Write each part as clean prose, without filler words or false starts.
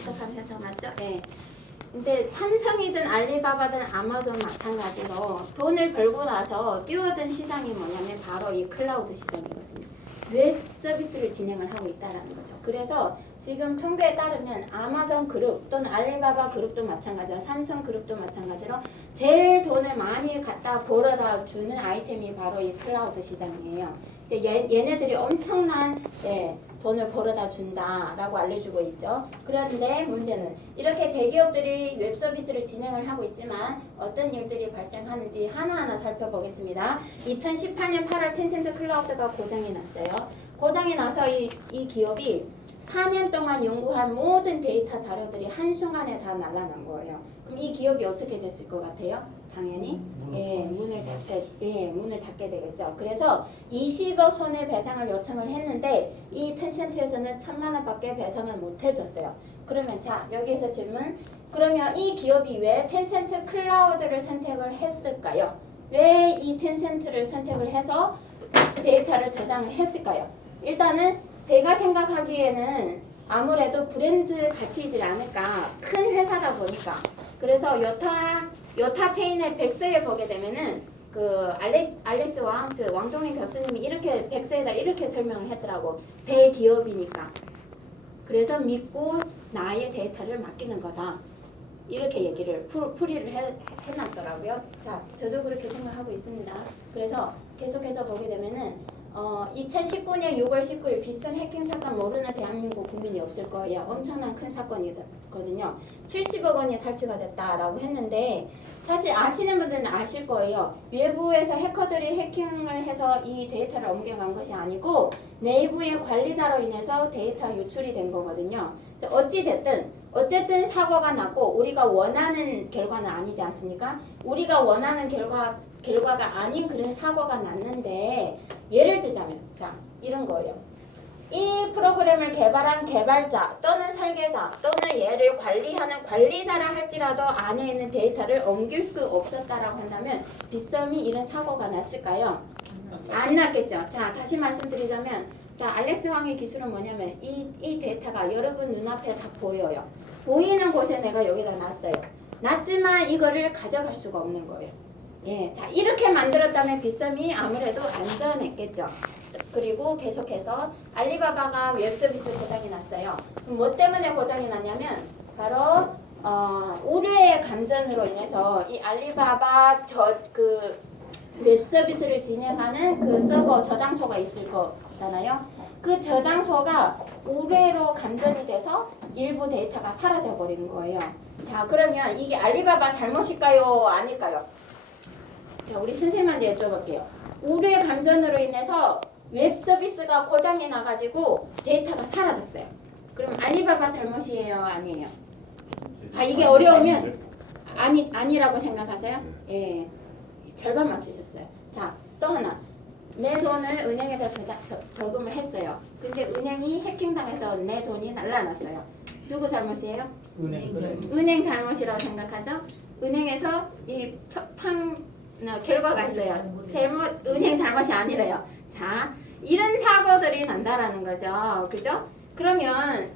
부탁한 회사 맞죠? 네. 근데 삼성이든 알리바바든 아마존 마찬가지로 돈을 벌고 나서 뛰어든 시장이 뭐냐면 바로 이 클라우드 시장이거든요. 웹 서비스를 진행을 하고 있다라는 거죠. 그래서 지금 통계에 따르면 아마존 그룹 또는 알리바바 그룹도 마찬가지로 삼성 그룹도 마찬가지로 제일 돈을 많이 갖다 벌어다 주는 아이템이 바로 이 클라우드 시장이에요. 이제 얘네들이 엄청난 돈을 벌어다 준다라고 알려주고 있죠. 그런데 문제는 이렇게 대기업들이 웹 서비스를 진행을 하고 있지만 어떤 일들이 발생하는지 하나하나 살펴보겠습니다. 2018년 8월 텐센트 클라우드가 고장이 났어요. 고장이 나서 이 기업이 4년 동안 연구한 모든 데이터 자료들이 한순간에 다 날아난 거예요. 그럼 이 기업이 어떻게 됐을 것 같아요? 당연히 문을 닫게 되겠죠. 그래서 20억 손해배상을 요청을 했는데 이 텐센트에서는 1,000만 원밖에 배상을 못 해줬어요. 그러면 자 여기에서 질문. 그러면 이 기업이 왜 텐센트 클라우드를 선택을 했을까요? 왜 이 텐센트를 선택을 해서 데이터를 저장을 했을까요? 일단은 제가 생각하기에는 아무래도 브랜드 가치이지 않을까. 큰 회사다 보니까. 그래서 여타 체인의 백서에 보게 되면은 그 알리스 왕동희 교수님이 이렇게 백서에다 이렇게 설명을 했더라고. 대기업이니까. 그래서 믿고 나의 데이터를 맡기는 거다. 이렇게 얘기를 풀이를 해놨더라고요. 자, 저도 그렇게 생각하고 있습니다. 그래서 계속해서 보게 되면은 2019년 6월 19일 빗썸 해킹 사건 모르는 대한민국 국민이 없을 거예요. 엄청난 큰 사건이거든요. 70억 원이 탈취가 됐다라고 했는데 사실 아시는 분들은 아실 거예요. 외부에서 해커들이 해킹을 해서 이 데이터를 옮겨간 것이 아니고 내부의 관리자로 인해서 데이터 유출이 된 거거든요. 어쨌든 사고가 났고 우리가 원하는 결과는 아니지 않습니까? 우리가 원하는 결과가 아닌 그런 사고가 났는데 예를 들자면 자 이런 거예요. 이 프로그램을 개발한 개발자 또는 설계자 또는 얘를 관리하는 관리자라 할지라도 안에 있는 데이터를 옮길 수 없었다라고 한다면 빗썸이 이런 사고가 났을까요? 안 났겠죠. 자 다시 말씀드리자면 자 알렉스 황의 기술은 뭐냐면 이 데이터가 여러분 눈앞에 다 보여요. 보이는 곳에 내가 여기다 놨어요. 놨지만 이거를 가져갈 수가 없는 거예요. 예, 자 이렇게 만들었다면 빗썸이 아무래도 안전했겠죠. 그리고 계속해서 알리바바가 웹서비스 고장이 났어요. 그럼 뭐 때문에 고장이 났냐면 바로 우려의 감전으로 인해서 이 알리바바 그 웹서비스를 진행하는 그 서버 저장소가 있을 거잖아요. 그 저장소가 우뢰로 감전이 돼서 일부 데이터가 사라져 버린 거예요. 자 그러면 이게 알리바바 잘못일까요? 아닐까요? 자 우리 선생님한테 여쭤볼게요. 우뢰 감전으로 인해서 웹 서비스가 고장이 나가지고 데이터가 사라졌어요. 그럼 알리바바 잘못이에요? 아니에요? 아 이게 어려우면 아니라고 생각하세요? 예, 절반 맞추셨어요. 자 또 하나. 내 돈을 은행에다 저금을 했어요. 근데 은행이 해킹당해서 내 돈이 날라났어요. 누구 잘못이에요? 은행 잘못이라고 생각하죠? 은행에서 이 결과가 있어요. 은행 잘못이 아니래요. 자, 이런 사고들이 난다라는 거죠. 그죠? 그러면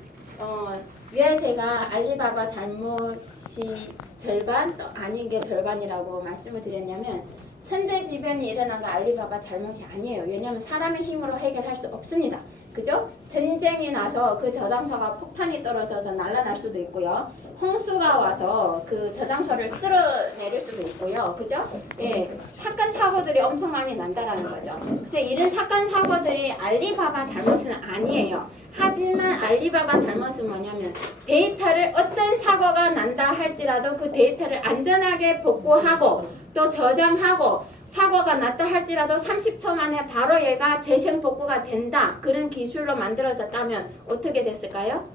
왜 제가 알리바바 잘못이 절반 또 아닌 게 절반이라고 말씀을 드렸냐면 천재지변이 일어난 거 알리바바 잘못이 아니에요. 왜냐하면 사람의 힘으로 해결할 수 없습니다. 그죠? 전쟁이 나서 그 저장소가 폭탄이 떨어져서 날아날 수도 있고요. 홍수가 와서 그 저장소를 쓸어내릴 수도 있고요. 그죠? 예, 사건 사고들이 엄청 많이 난다라는 거죠. 그래서 이런 사건 사고들이 알리바바 잘못은 아니에요. 하지만 알리바바 잘못은 뭐냐면 데이터를 어떤 사고가 난다 할지라도 그 데이터를 안전하게 복구하고 또 저장하고 사고가 났다 할지라도 30초 만에 바로 얘가 재생복구가 된다. 그런 기술로 만들어졌다면 어떻게 됐을까요?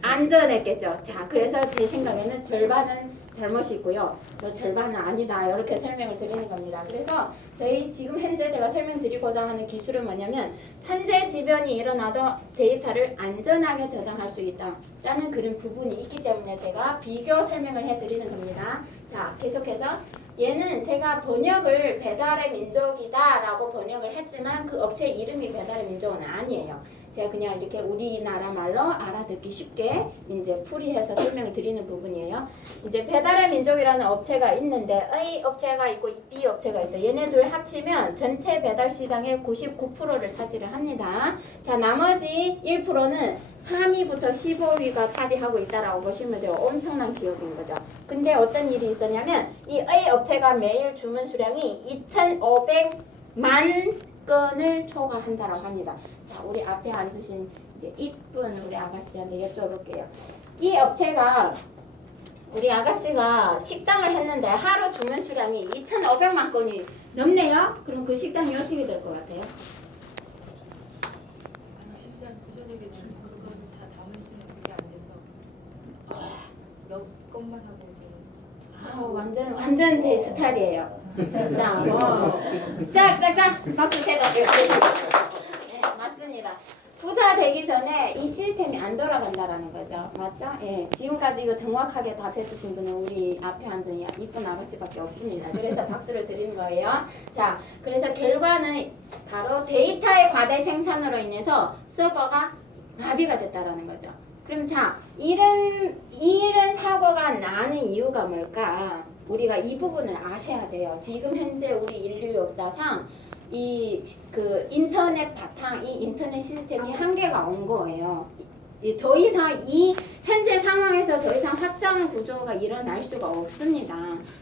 안전했겠죠. 자, 그래서 제 생각에는 절반은 잘못이고요. 또 절반은 아니다. 이렇게 설명을 드리는 겁니다. 그래서 저희 지금 현재 제가 설명드리고자 하는 기술은 뭐냐면 천재지변이 일어나도 데이터를 안전하게 저장할 수 있다라는 그런 부분이 있기 때문에 제가 비교 설명을 해드리는 겁니다. 자, 계속해서 얘는 제가 번역을 배달의 민족이다 라고 번역을 했지만 그 업체 이름이 배달의 민족은 아니에요. 제가 그냥 이렇게 우리나라 말로 알아듣기 쉽게 이제 풀이해서 설명을 드리는 부분이에요. 이제 배달의 민족이라는 업체가 있는데 A 업체가 있고 B 업체가 있어요. 얘네 둘 합치면 전체 배달 시장의 99%를 차지를 합니다. 자, 나머지 1%는 3위부터 15위가 차지하고 있다라고 보시면 돼요. 엄청난 기업인 거죠. 근데 어떤 일이 있었냐면 이 A 업체가 매일 주문 수량이 2,500만 건을 초과한다라고 합니다. 자, 우리 앞에 앉으신 이제 이쁜 우리 아가씨한테 여쭤볼게요. 이 업체가 우리 아가씨가 식당을 했는데 하루 주문 수량이 2,500만 건이 넘네요. 그럼 그 식당이 어떻게 될 것 같아요? 것만 하고 완전 제 스타일이에요. 진짜. 짝짝짝 박수 세다. 네, 맞습니다. 부자 되기 전에 이 시스템이 안 돌아간다라는 거죠. 맞죠? 예. 지금까지 이거 정확하게 답해주신 분은 우리 앞에 앉은 이쁜 아가씨밖에 없습니다. 그래서 박수를 드리는 거예요. 자, 그래서 결과는 바로 데이터의 과대 생산으로 인해서 서버가 마비가 됐다라는 거죠. 그럼 자, 이런 사고가 나는 이유가 뭘까? 우리가 이 부분을 아셔야 돼요. 지금 현재 우리 인류 역사상 이 인터넷 바탕, 이 인터넷 시스템이 한계가 온 거예요. 더 이상 이 현재 상황에서 더 이상 확장 구조가 일어날 수가 없습니다.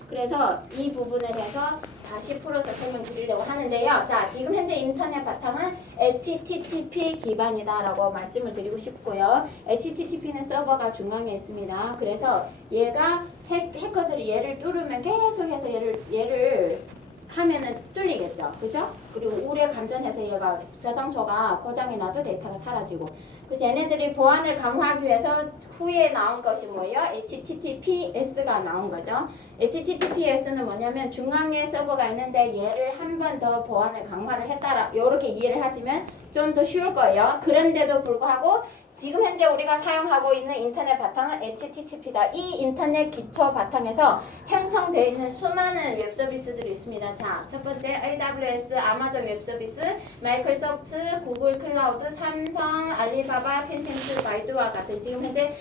그래서 이 부분에 대해서 다시 풀어서 설명드리려고 하는데요. 자, 지금 현재 인터넷 바탕은 HTTP 기반이다라고 말씀을 드리고 싶고요. HTTP는 서버가 중앙에 있습니다. 그래서 얘가 해커들이 얘를 뚫으면 계속해서 얘를 하면은 뚫리겠죠. 그죠? 그리고 오래 감전해서 얘가 저장소가 고장이 나도 데이터가 사라지고. 그래서 얘네들이 보안을 강화하기 위해서 후에 나온 것이 뭐예요? HTTPS가 나온 거죠. HTTPS는 뭐냐면 중앙에 서버가 있는데 얘를 한 번 더 보안을 강화를 했다라 이렇게 이해를 하시면 좀 더 쉬울 거예요. 그런데도 불구하고 지금 현재 우리가 사용하고 있는 인터넷 바탕은 HTTP다. 이 인터넷 기초 바탕에서 형성되어 있는 수많은 웹 서비스들이 있습니다. 자, 첫 번째 AWS, 아마존 웹 서비스, 마이크로소프트, 구글 클라우드, 삼성, 알리바바, 텐센트, 바이두와 같은 지금 현재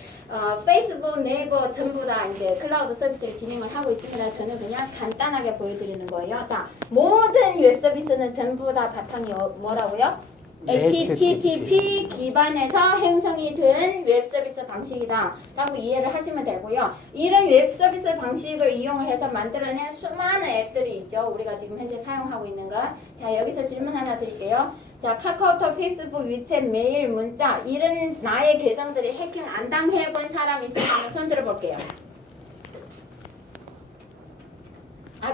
페이스북, 네이버 전부 다 이제 클라우드 서비스를 진행을 하고 있습니다. 저는 그냥 간단하게 보여드리는 거예요. 자, 모든 웹 서비스는 전부 다 바탕이 뭐라고요? HTTP 기반에서 형성이 된 웹 서비스 방식이다 라고 이해를 하시면 되고요. 이런 웹 서비스 방식을 이용을 해서 만들어낸 수많은 앱들이 있죠. 우리가 지금 현재 사용하고 있는 거. 자, 여기서 질문 하나 드릴게요. 자, 카카오톡, 페이스북, 위챗, 메일, 문자 이런 나의 계정들이 해킹 안 당해본 사람 있으면 손 들어볼게요.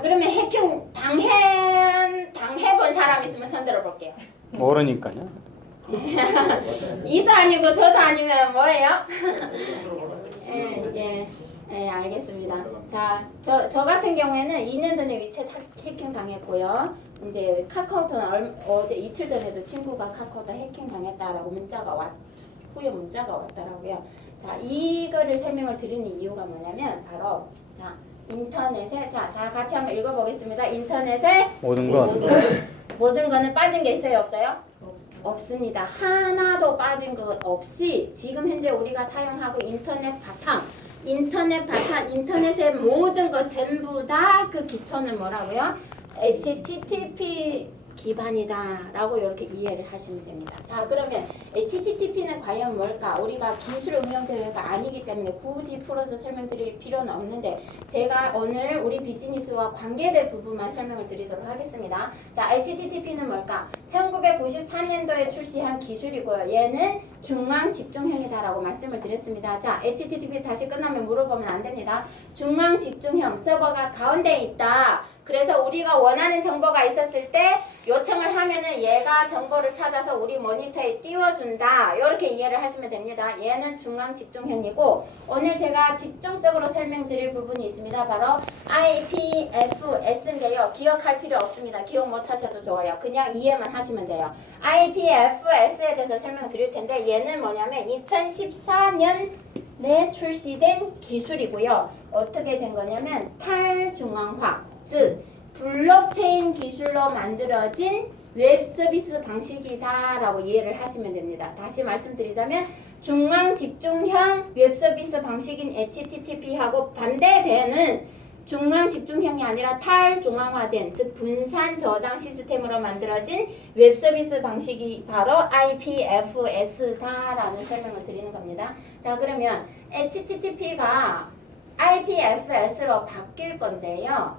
그러면 해킹 당해본 사람 있으면 손 들어볼게요. 모르니까요. 이도 아니고 저도 아니면 뭐예요? 예, 알겠습니다. 자, 저 같은 경우에는 2년 전에 위챗 해킹 당했고요. 이제 카카오톡은 어제 이틀 전에도 친구가 카카오톡 해킹 당했다라고 후에 문자가 왔더라고요. 자, 이거를 설명을 드리는 이유가 뭐냐면 바로 자, 인터넷에 자, 같이 한번 읽어보겠습니다. 인터넷에 모든 거는 빠진 게 있어요, 없어요? 없습니다. 하나도 빠진 것 없이 지금 현재 우리가 사용하고 인터넷의 모든 것 전부 다 그 기초는 뭐라고요? HTTP 기반이다 라고 이렇게 이해를 하시면 됩니다. 자, 그러면 HTTP는 과연 뭘까? 우리가 기술 응용 대회가 아니기 때문에 굳이 풀어서 설명드릴 필요는 없는데 제가 오늘 우리 비즈니스와 관계될 부분만 설명을 드리도록 하겠습니다. 자, HTTP는 뭘까? 1994년도에 출시한 기술이고요. 얘는 중앙 집중형이다 라고 말씀을 드렸습니다. 자, HTTP 다시 끝나면 물어보면 안 됩니다. 중앙 집중형 서버가 가운데 있다. 그래서 우리가 원하는 정보가 있었을 때 요청을 하면은 얘가 정보를 찾아서 우리 모니터에 띄워준다. 이렇게 이해를 하시면 됩니다. 얘는 중앙 집중형이고 오늘 제가 집중적으로 설명드릴 부분이 있습니다. 바로 IPFS인데요. 기억할 필요 없습니다. 기억 못하셔도 좋아요. 그냥 이해만 하시면 돼요. IPFS에 대해서 설명드릴 텐데 얘는 뭐냐면 2014년에 출시된 기술이고요. 어떻게 된 거냐면 탈중앙화 즉 블록체인 기술로 만들어진 웹 서비스 방식이다라고 이해를 하시면 됩니다. 다시 말씀드리자면 중앙 집중형 웹 서비스 방식인 HTTP하고 반대되는 중앙 집중형이 아니라 탈중앙화된 즉 분산 저장 시스템으로 만들어진 웹 서비스 방식이 바로 IPFS다라는 설명을 드리는 겁니다. 자, 그러면 HTTP가 IPFS로 바뀔 건데요.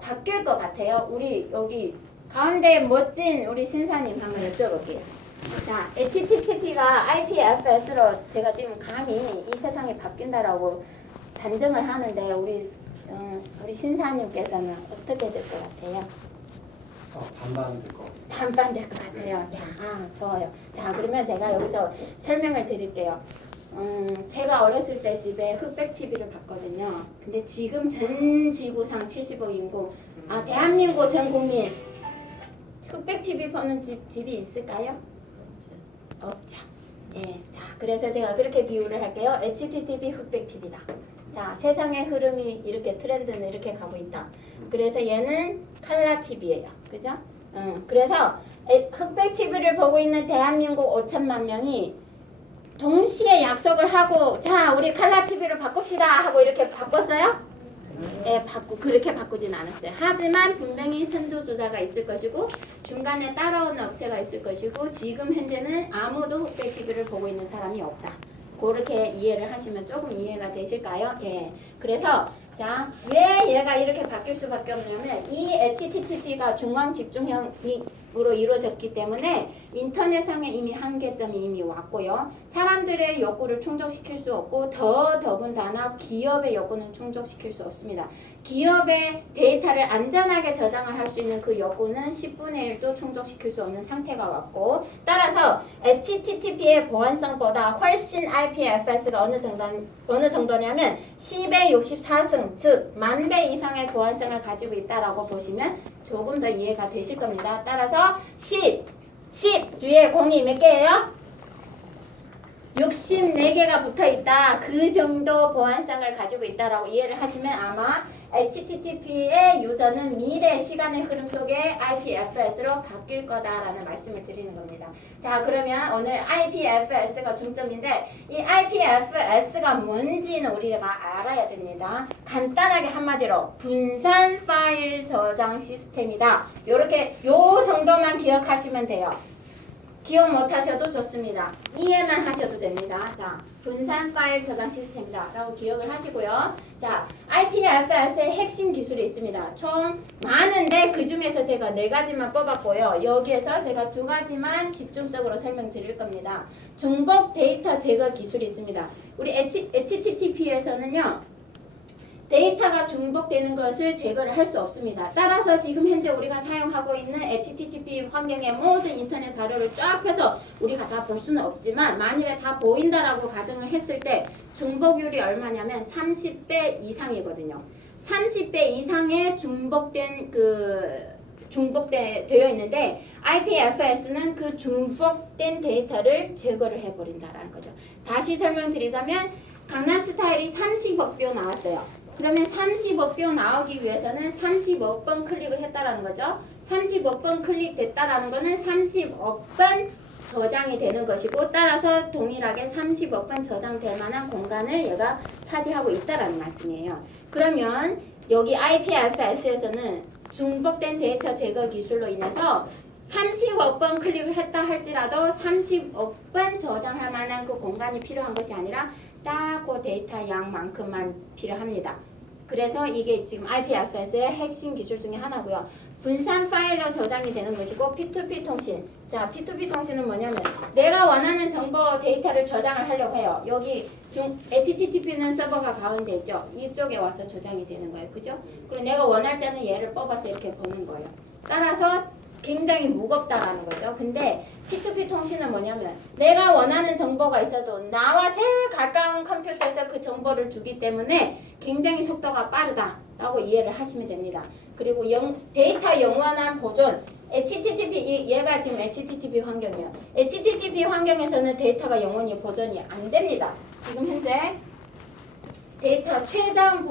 바뀔 것 같아요. 우리 여기 가운데 멋진 우리 신사님 한번 여쭤볼게요. 자, HTTP가 IPFS로 제가 지금 감히 이 세상이 바뀐다라고 단정을 하는데 우리 신사님께서는 어떻게 될 것 같아요? 반반 될 것 같아요. 반반 될 것 같아요. 야, 좋아요. 자, 그러면 제가 여기서 설명을 드릴게요. 제가 어렸을 때 집에 흑백 TV를 봤거든요. 근데 지금 전 지구상 70억 인구, 대한민국 전 국민 흑백 TV 보는 집이 있을까요? 없죠. 예, 자, 그래서 제가 그렇게 비유를 할게요. HTTP 흑백 TV다. 자, 세상의 흐름이 이렇게 트렌드는 이렇게 가고 있다. 그래서 얘는 칼라 TV예요. 그죠? 그래서 흑백 TV를 보고 있는 대한민국 5천만 명이 동시에 약속을 하고 자, 우리 칼라 TV로 바꿉시다 하고 이렇게 바꿨어요? 예, 그렇게 바꾸진 않았어요. 하지만 분명히 선두주자가 있을 것이고 중간에 따라오는 업체가 있을 것이고 지금 현재는 아무도 흑백 TV를 보고 있는 사람이 없다. 그렇게 이해를 하시면 조금 이해가 되실까요? 예. 그래서 자, 왜 얘가 이렇게 바뀔 수밖에 없냐면 이 HTTP가 중앙 집중형으로 이루어졌기 때문에 인터넷상에 이미 한계점이 이미 왔고요. 사람들의 욕구를 충족시킬 수 없고 더군다나 기업의 욕구는 충족시킬 수 없습니다. 기업의 데이터를 안전하게 저장을 할 수 있는 그 욕구는 10분의 1도 충족시킬 수 없는 상태가 왔고 따라서 HTTP의 보안성보다 훨씬 IPFS가 어느 정도냐면 10의 64승 즉 10,000배 이상의 보안성을 가지고 있다라고 보시면 조금 더 이해가 되실 겁니다. 따라서 10 뒤에 공이 몇 개예요? 64개가 붙어 있다. 그 정도 보안성을 가지고 있다라고 이해를 하시면 아마 HTTP의 유저는 미래 시간의 흐름 속에 IPFS로 바뀔 거다라는 말씀을 드리는 겁니다. 자, 그러면 오늘 IPFS가 중점인데 이 IPFS가 뭔지는 우리가 알아야 됩니다. 간단하게 한마디로 분산 파일 저장 시스템이다. 요 정도만 기억하시면 돼요. 기억 못하셔도 좋습니다. 이해만 하셔도 됩니다. 자, 분산 파일 저장 시스템이다 라고 기억을 하시고요. 자, IPFS의 핵심 기술이 있습니다. 총 많은데 그 중에서 제가 4가지만 뽑았고요. 여기에서 제가 2가지만 집중적으로 설명드릴 겁니다. 중복 데이터 제거 기술이 있습니다. 우리 HTTP에서는요. 데이터가 중복되는 것을 제거를 할 수 없습니다. 따라서 지금 현재 우리가 사용하고 있는 HTTP 환경의 모든 인터넷 자료를 쫙 펴서 우리가 다 볼 수는 없지만 만일에 다 보인다라고 가정을 했을 때 중복률이 얼마냐면 30배 이상이거든요. 30배 이상의 중복되어 있는데 IPFS는 그 중복된 데이터를 제거를 해버린다라는 거죠. 다시 설명드리자면 강남스타일이 30억 뷰 나왔어요. 그러면 30억 뷰 나오기 위해서는 30억 번 클릭을 했다라는 거죠. 30억 번 클릭됐다라는 거는 30억 번 저장이 되는 것이고 따라서 동일하게 30억 번 저장될 만한 공간을 얘가 차지하고 있다라는 말씀이에요. 그러면 여기 IPFS에서는 중복된 데이터 제거 기술로 인해서 30억 번 클릭을 했다 할지라도 30억 번 저장할 만한 그 공간이 필요한 것이 아니라 딱 그 데이터 양만큼만 필요합니다. 그래서 이게 지금 IPFS의 핵심 기술 중에 하나고요. 분산 파일로 저장이 되는 것이고 P2P 통신. 자, P2P 통신은 뭐냐면 내가 원하는 정보 데이터를 저장을 하려고 해요. 여기 HTTP는 서버가 가운데 있죠. 이쪽에 와서 저장이 되는 거예요. 그죠? 그리고 내가 원할 때는 얘를 뽑아서 이렇게 보는 거예요. 따라서 굉장히 무겁다라는 거죠. 근데 P2P 통신은 뭐냐면 내가 원하는 정보가 있어도 나와 제일 가까운 컴퓨터에서 그 정보를 주기 때문에 굉장히 속도가 빠르다라고 이해를 하시면 됩니다. 그리고 데이터 영원한 보존 HTTP 얘가 지금 HTTP 환경이에요. HTTP 환경에서는 데이터가 영원히 보존이 안 됩니다. 지금 현재 데이터 최장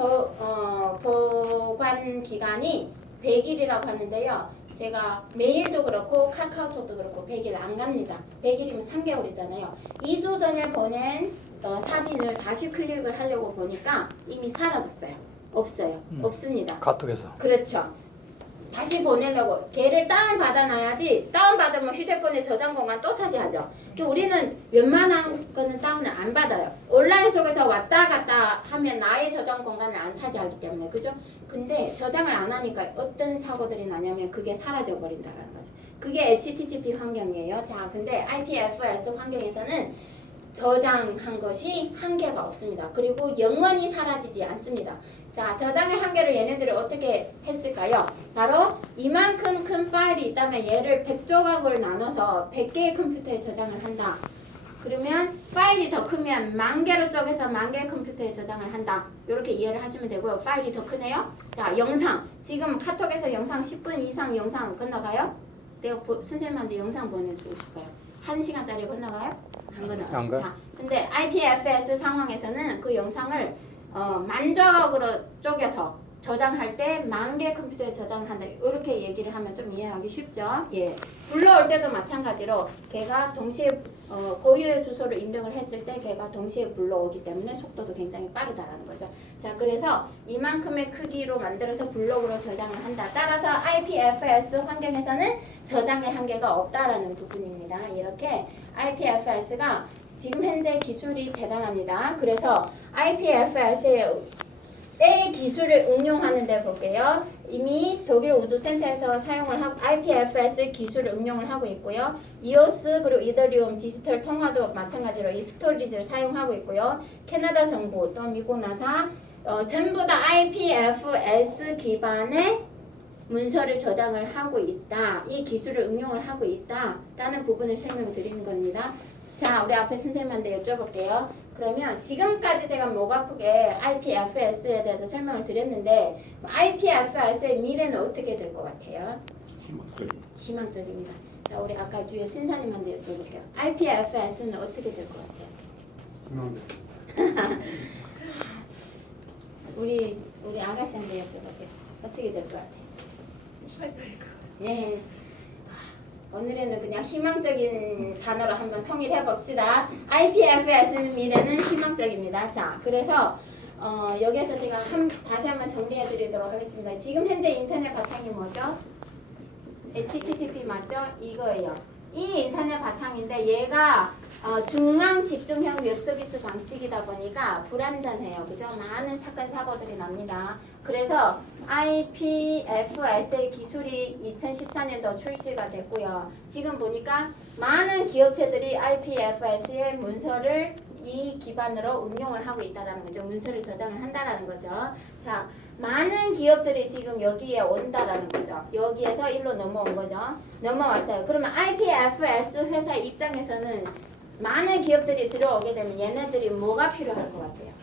보관 기간이 100일이라고 하는데요. 제가 메일도 그렇고 카카오톡도 그렇고 100일 안 갑니다. 100일이면 3개월이잖아요. 2주 전에 보낸 사진을 다시 클릭을 하려고 보니까 이미 사라졌어요. 없어요. 없습니다. 카톡에서. 그렇죠. 다시 보내려고 걔를 다운받아놔야지. 다운받으면 휴대폰에 저장 공간 또 차지하죠. 우리는 웬만한 거는 다운을 안 받아요. 온라인 속에서 왔다 갔다 하면 나의 저장 공간을 안 차지하기 때문에. 그죠? 근데 저장을 안 하니까 어떤 사고들이 나냐면 그게 사라져 버린다는 거죠. 그게 HTTP 환경이에요. 자, 근데 IPFS 환경에서는 저장한 것이 한계가 없습니다. 그리고 영원히 사라지지 않습니다. 자, 저장의 한계를 얘네들이 어떻게 했을까요? 바로 이만큼 큰 파일이 있다면 얘를 100조각을 나눠서 100개의 컴퓨터에 저장을 한다. 그러면 파일이 더 크면 10,000개로 쪼개서 10,000개의 컴퓨터에 저장을 한다. 이렇게 이해를 하시면 되고요. 파일이 더 크네요. 자, 영상. 지금 카톡에서 영상 10분 이상 영상 건너가요? 내가 선생님한테 영상 보내주고 싶어요. 1시간짜리 건너가요? 안 건너가요. 안 가? 자, 근데 IPFS 상황에서는 그 영상을 만조각으로 쪼개서 저장할 때 10,000개 컴퓨터에 저장을 한다. 이렇게 얘기를 하면 좀 이해하기 쉽죠? 예. 불러올 때도 마찬가지로 걔가 동시에 고유의 주소를 입력을 했을 때 걔가 동시에 불러오기 때문에 속도도 굉장히 빠르다라는 거죠. 자, 그래서 이만큼의 크기로 만들어서 블록으로 저장을 한다. 따라서 IPFS 환경에서는 저장의 한계가 없다라는 부분입니다. 이렇게 IPFS가 지금 현재 기술이 대단합니다. 그래서 IPFS의 기술을 응용하는 데 볼게요. 이미 독일 우주센터에서 사용을 하고 IPFS 기술을 응용을 하고 있고요. EOS 그리고 이더리움 디지털 통화도 마찬가지로 이 스토리지를 사용하고 있고요. 캐나다 정부 또 미국 나사 전부 다 IPFS 기반의 문서를 저장을 하고 있다. 이 기술을 응용을 하고 있다라는 부분을 설명드리는 겁니다. 자, 우리 앞에 선생님한테 여쭤볼게요. 그러면 지금까지 제가 목 아프게 IPFS에 대해서 설명을 드렸는데 IPFS의 미래는 어떻게 될 것 같아요? 희망적입니다. 자, 우리 아까 뒤에 신사님한테 여쭤볼게요. IPFS는 어떻게 될 것 같아요? 우리 아가씨한테 여쭤볼게요. 어떻게 될 것 같아요? 네. 오늘에는 그냥 희망적인 단어로 한번 통일해 봅시다. IPFS의 미래는 희망적입니다. 자, 그래서 여기에서 제가 다시 한번 정리해 드리도록 하겠습니다. 지금 현재 인터넷 바탕이 뭐죠? HTTP 맞죠? 이거예요. 이 인터넷 바탕인데 얘가 중앙 집중형 웹 서비스 방식이다 보니까 불안전해요. 그죠? 많은 사건 사고들이 납니다. 그래서 IPFS의 기술이 2014년도 출시가 됐고요. 지금 보니까 많은 기업체들이 IPFS의 문서를 이 기반으로 응용을 하고 있다는 거죠. 문서를 저장을 한다라는 거죠. 자, 많은 기업들이 지금 여기에 온다라는 거죠. 여기에서 일로 넘어온 거죠. 넘어왔어요. 그러면 IPFS 회사 입장에서는 많은 기업들이 들어오게 되면 얘네들이 뭐가 필요할 것 같아요?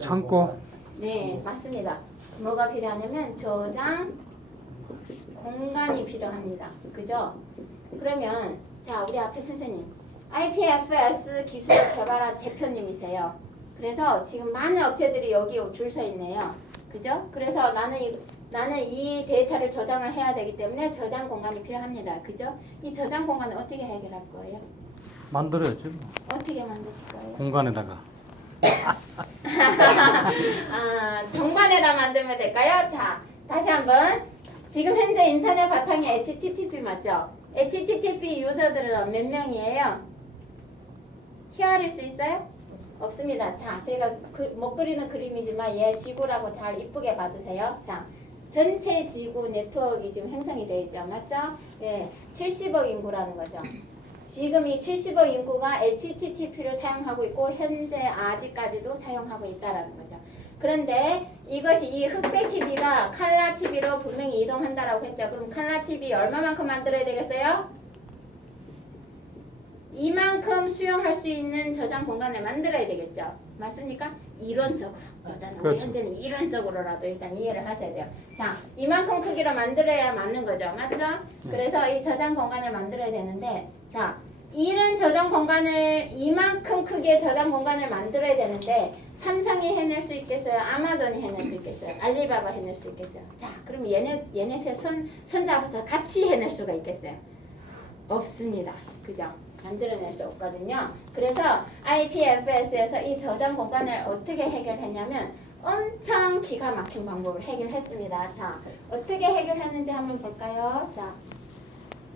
창고. 네, 맞습니다. 뭐가 필요하냐면 저장 공간이 필요합니다. 그죠? 그러면 자, 우리 앞에 선생님 IPFS 기술을 개발한 대표님이세요. 그래서 지금 많은 업체들이 여기 줄 서 있네요. 그죠? 그래서 나는 이 데이터를 저장을 해야 되기 때문에 저장 공간이 필요합니다. 그죠? 이 저장 공간을 어떻게 해결할 거예요? 만들어야지 뭐. 어떻게 만드실 거예요? 공간에다가. 정관에다 만들면 될까요? 자, 다시 한번. 지금 현재 인터넷 바탕이 HTTP 맞죠? HTTP 유저들은 몇 명이에요? 헤아릴 수 있어요? 없습니다. 자, 제가 못 그리는 그림이지만 얘 지구라고 잘 이쁘게 봐주세요. 자, 전체 지구 네트워크가 지금 형성이 되어 있죠. 맞죠? 네, 70억 인구라는 거죠. 지금 이 70억 인구가 HTTP를 사용하고 있고 현재 아직까지도 사용하고 있다라는 거죠. 그런데 이것이 이 흑백 TV가 칼라 TV로 분명히 이동한다라고 했죠. 그럼 칼라 TV 얼마만큼 만들어야 되겠어요? 이만큼 수용할 수 있는 저장 공간을 만들어야 되겠죠. 맞습니까? 이론적으로. 일단 우리 그렇죠. 현재는 이론적으로라도 일단 이해를 하셔야 돼요. 자, 이만큼 크기로 만들어야 맞는 거죠. 맞죠? 그래서 이 저장 공간을 만들어야 되는데, 자, 이런 저장 공간을 이만큼 크기의 저장 공간을 만들어야 되는데 삼성이 해낼 수 있겠어요? 아마존이 해낼 수 있겠어요? 알리바바 해낼 수 있겠어요? 자, 그럼 얘네 손 잡아서 같이 해낼 수가 있겠어요? 없습니다. 그죠? 만들어낼 수 없거든요. 그래서 IPFS에서 이 저장 공간을 어떻게 해결했냐면 엄청 기가 막힌 방법을 해결했습니다. 자, 어떻게 해결했는지 한번 볼까요? 자,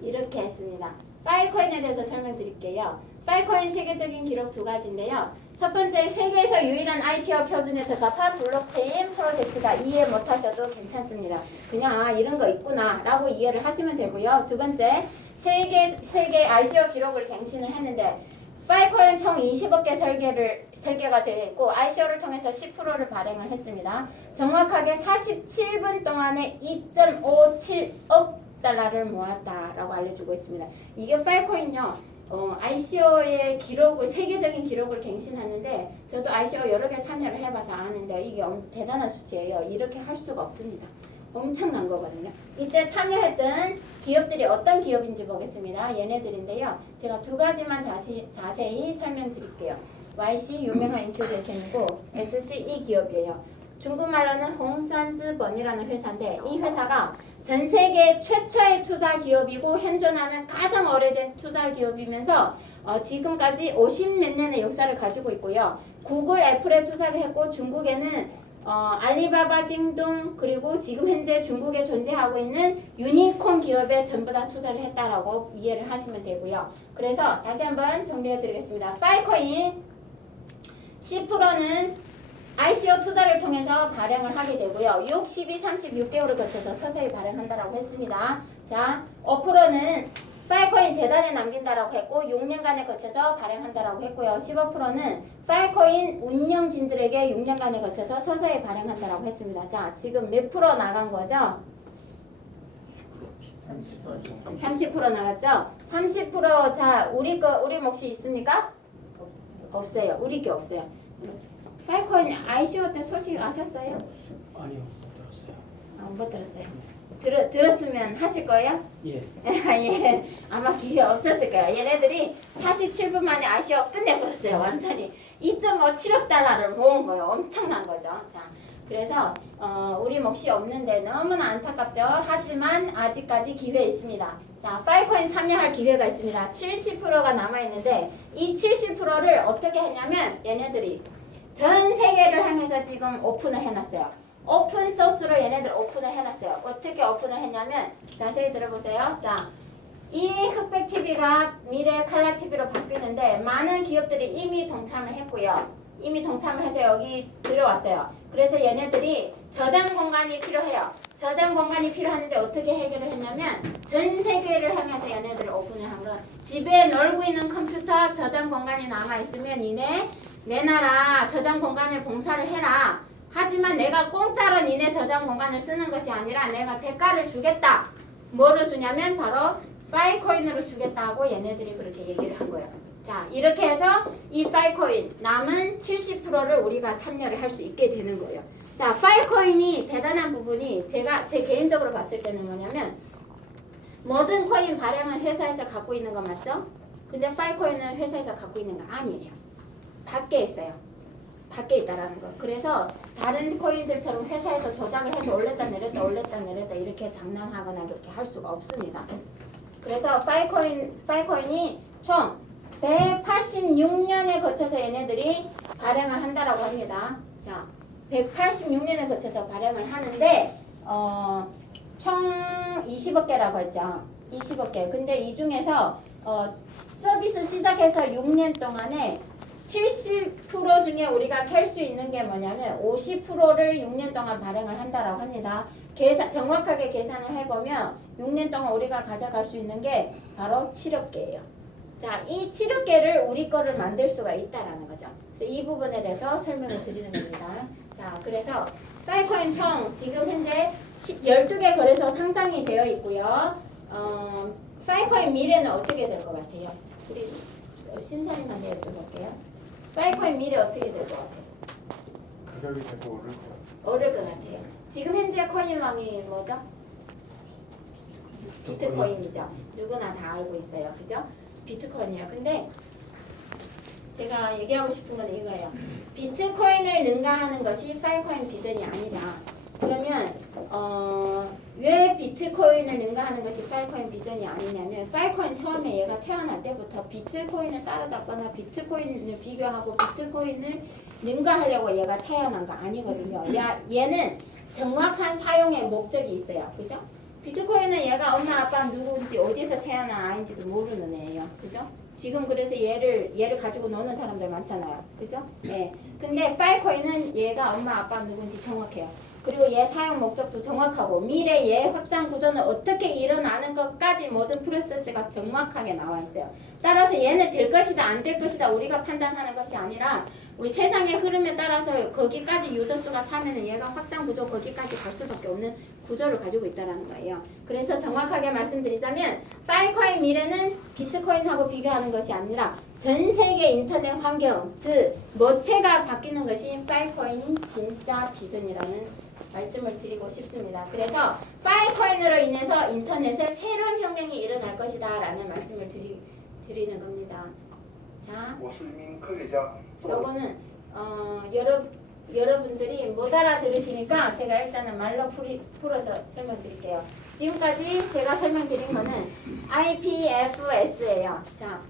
이렇게 했습니다. 파일코인에 대해서 설명드릴게요. 파일코인 세계적인 기록 두 가지인데요. 첫 번째, 세계에서 유일한 IPO 표준에 적합한 블록체인 프로젝트다. 이해 못하셔도 괜찮습니다. 그냥 아, 이런 거 있구나 라고 이해를 하시면 되고요. 두 번째, 세계 ICO 기록을 갱신을 했는데 파일코인 총 20억 개 설계가 되어 있고 ICO를 통해서 10%를 발행을 했습니다. 정확하게 47분 동안에 2.57억 달러를 모았다라고 알려주고 있습니다. 이게 파일코인요. ICO의 기록을 세계적인 기록을 갱신하는데 저도 ICO 여러 개 참여를 해봐서 아는데 이게 대단한 수치예요. 이렇게 할 수가 없습니다. 엄청난 거거든요. 이때 참여했던 기업들이 어떤 기업인지 보겠습니다. 얘네들인데요. 제가 두 가지만 자세히 설명드릴게요. YC 유명한 인큐베이션이고 SC 이 기업이에요. 중국말로는 홍산즈번이라는 회사인데 이 회사가 전 세계 최초의 투자 기업이고 현존하는 가장 오래된 투자 기업이면서 지금까지 50몇 년의 역사를 가지고 있고요. 구글, 애플에 투자를 했고 중국에는 알리바바, 京东 그리고 지금 현재 중국에 존재하고 있는 유니콘 기업에 전부 다 투자를 했다라고 이해를 하시면 되고요. 그래서 다시 한번 정리해드리겠습니다. 파일코인 10%는 ICO 투자를 통해서 발행을 하게 되고요. 6, 12, 36개월을 거쳐서 서서히 발행한다라고 했습니다. 자, 5%는 파일코인 재단에 남긴다라고 했고 6년간에 거쳐서 발행한다라고 했고요. 15%는 파일코인 운영진들에게 6년간에 거쳐서 서서히 발행한다라고 했습니다. 자, 지금 몇 프로 나간 거죠? 30% 나갔죠? 30% 자, 우리 몫이 있습니까? 없어요. 우리 게 없어요. 파일코인 ICO 때 소식 아셨어요? 아니요, 못 들었어요. 못 들었어요. 들었으면 하실 거예요? 예. 예, 아마 기회 없었을 거예요. 얘네들이 47분 만에 ICO 끝내버렸어요. 완전히 2.57억 달러를 모은 거예요. 엄청난 거죠. 자, 그래서 우리 몫이 없는데 너무나 안타깝죠. 하지만 아직까지 기회 있습니다. 자, 파일코인 참여할 기회가 있습니다. 70%가 남아있는데 이 70%를 어떻게 했냐면 얘네들이 전 세계를 향해서 지금 오픈을 해놨어요. 오픈 소스로 얘네들 오픈을 해놨어요. 어떻게 오픈을 했냐면 자세히 들어보세요. 자, 이 흑백 TV가 미래 칼라 TV로 바뀌는데 많은 기업들이 이미 동참을 했고요. 이미 동참을 해서 여기 들어왔어요. 그래서 얘네들이 저장 공간이 필요해요. 저장 공간이 필요하는데 어떻게 해결을 했냐면 전 세계를 향해서 얘네들을 오픈을 한 건 집에 놀고 있는 컴퓨터 저장 공간이 남아있으면 니네 내놔라. 저장 공간을 봉사를 해라. 하지만 내가 공짜로 니네 저장 공간을 쓰는 것이 아니라 내가 대가를 주겠다. 뭐로 주냐면 바로 파일코인으로 주겠다고 얘네들이 그렇게 얘기를 한 거예요. 자, 이렇게 해서 이 파일코인 남은 70%를 우리가 참여를 할 수 있게 되는 거예요. 자, 파일코인이 대단한 부분이 제 개인적으로 봤을 때는 뭐냐면 모든 코인 발행은 회사에서 갖고 있는 거 맞죠? 근데 파일코인은 회사에서 갖고 있는 거 아니에요. 밖에 있어요. 밖에 있다라는 거. 그래서 다른 코인들처럼 회사에서 조작을 해서 올렸다 내렸다 이렇게 장난하거나 그렇게 할 수가 없습니다. 그래서 파일코인이 총 186년에 거쳐서 얘네들이 발행을 한다라고 합니다. 자, 186년에 거쳐서 발행을 하는데 총 20억 개라고 했죠. 20억 개. 근데 이 중에서 서비스 시작해서 6년 동안에 70% 중에 우리가 캘 수 있는 게 뭐냐면 50%를 6년 동안 발행을 한다라고 합니다. 정확하게 계산을 해보면 6년 동안 우리가 가져갈 수 있는 게 바로 7억 개예요. 자, 이 7억 개를 우리 거를 만들 수가 있다라는 거죠. 그래서 이 부분에 대해서 설명을 드리는 겁니다. 자, 그래서 파일코인 총 지금 현재 12개 거래소 상장이 되어 있고요. 파일코인 미래는 어떻게 될 것 같아요? 우리 신선님한테 여쭤볼게요. 파일코인 미래 어떻게 될 것 같아요? 가격이 계속 오를 것 같아요. 오를 것 같아요. 지금 현재 코인왕이 뭐죠? 비트코인이죠. 누구나 다 알고 있어요. 그죠? 비트코인이에요. 근데 제가 얘기하고 싶은 건 이거예요. 비트코인을 능가하는 것이 파일코인 비전이 아니다. 그러면 왜 비트코인을 능가하는 것이 파일코인 비전이 아니냐면 파일코인 처음에 얘가 태어날 때부터 비트코인을 따라잡거나 비트코인을 비교하고 비트코인을 능가하려고 얘가 태어난 거 아니거든요. 얘는 정확한 사용의 목적이 있어요. 그죠? 비트코인은 얘가 엄마 아빠 누구인지 어디서 태어난 아이인지도 모르는 애예요. 그죠? 지금 그래서 얘를 가지고 노는 사람들 많잖아요. 그죠? 예. 근데 파일코인은 얘가 엄마 아빠 누구인지 정확해요. 그리고 얘 사용 목적도 정확하고 미래 얘 확장 구조는 어떻게 일어나는 것까지 모든 프로세스가 정확하게 나와 있어요. 따라서 얘는 될 것이다 안 될 것이다 우리가 판단하는 것이 아니라 우리 세상의 흐름에 따라서 거기까지 유저 수가 차면은 얘가 확장 구조 거기까지 갈 수밖에 없는 구조를 가지고 있다는 거예요. 그래서 정확하게 말씀드리자면 파일코인 미래는 비트코인하고 비교하는 것이 아니라 전 세계 인터넷 환경, 즉 모체가 바뀌는 것이 파일코인인 진짜 비전이라는 말씀을 드리고 싶습니다. 그래서 파일코인으로 인해서 인터넷에 새로운 혁명이 일어날 것이다 라는 말씀을 드리는 겁니다. 자, 요거는 여러분들이 못 알아들으시니까 제가 일단은 말로 풀어서 설명드릴게요. 지금까지 제가 설명드린 거는 IPFS예요. 자,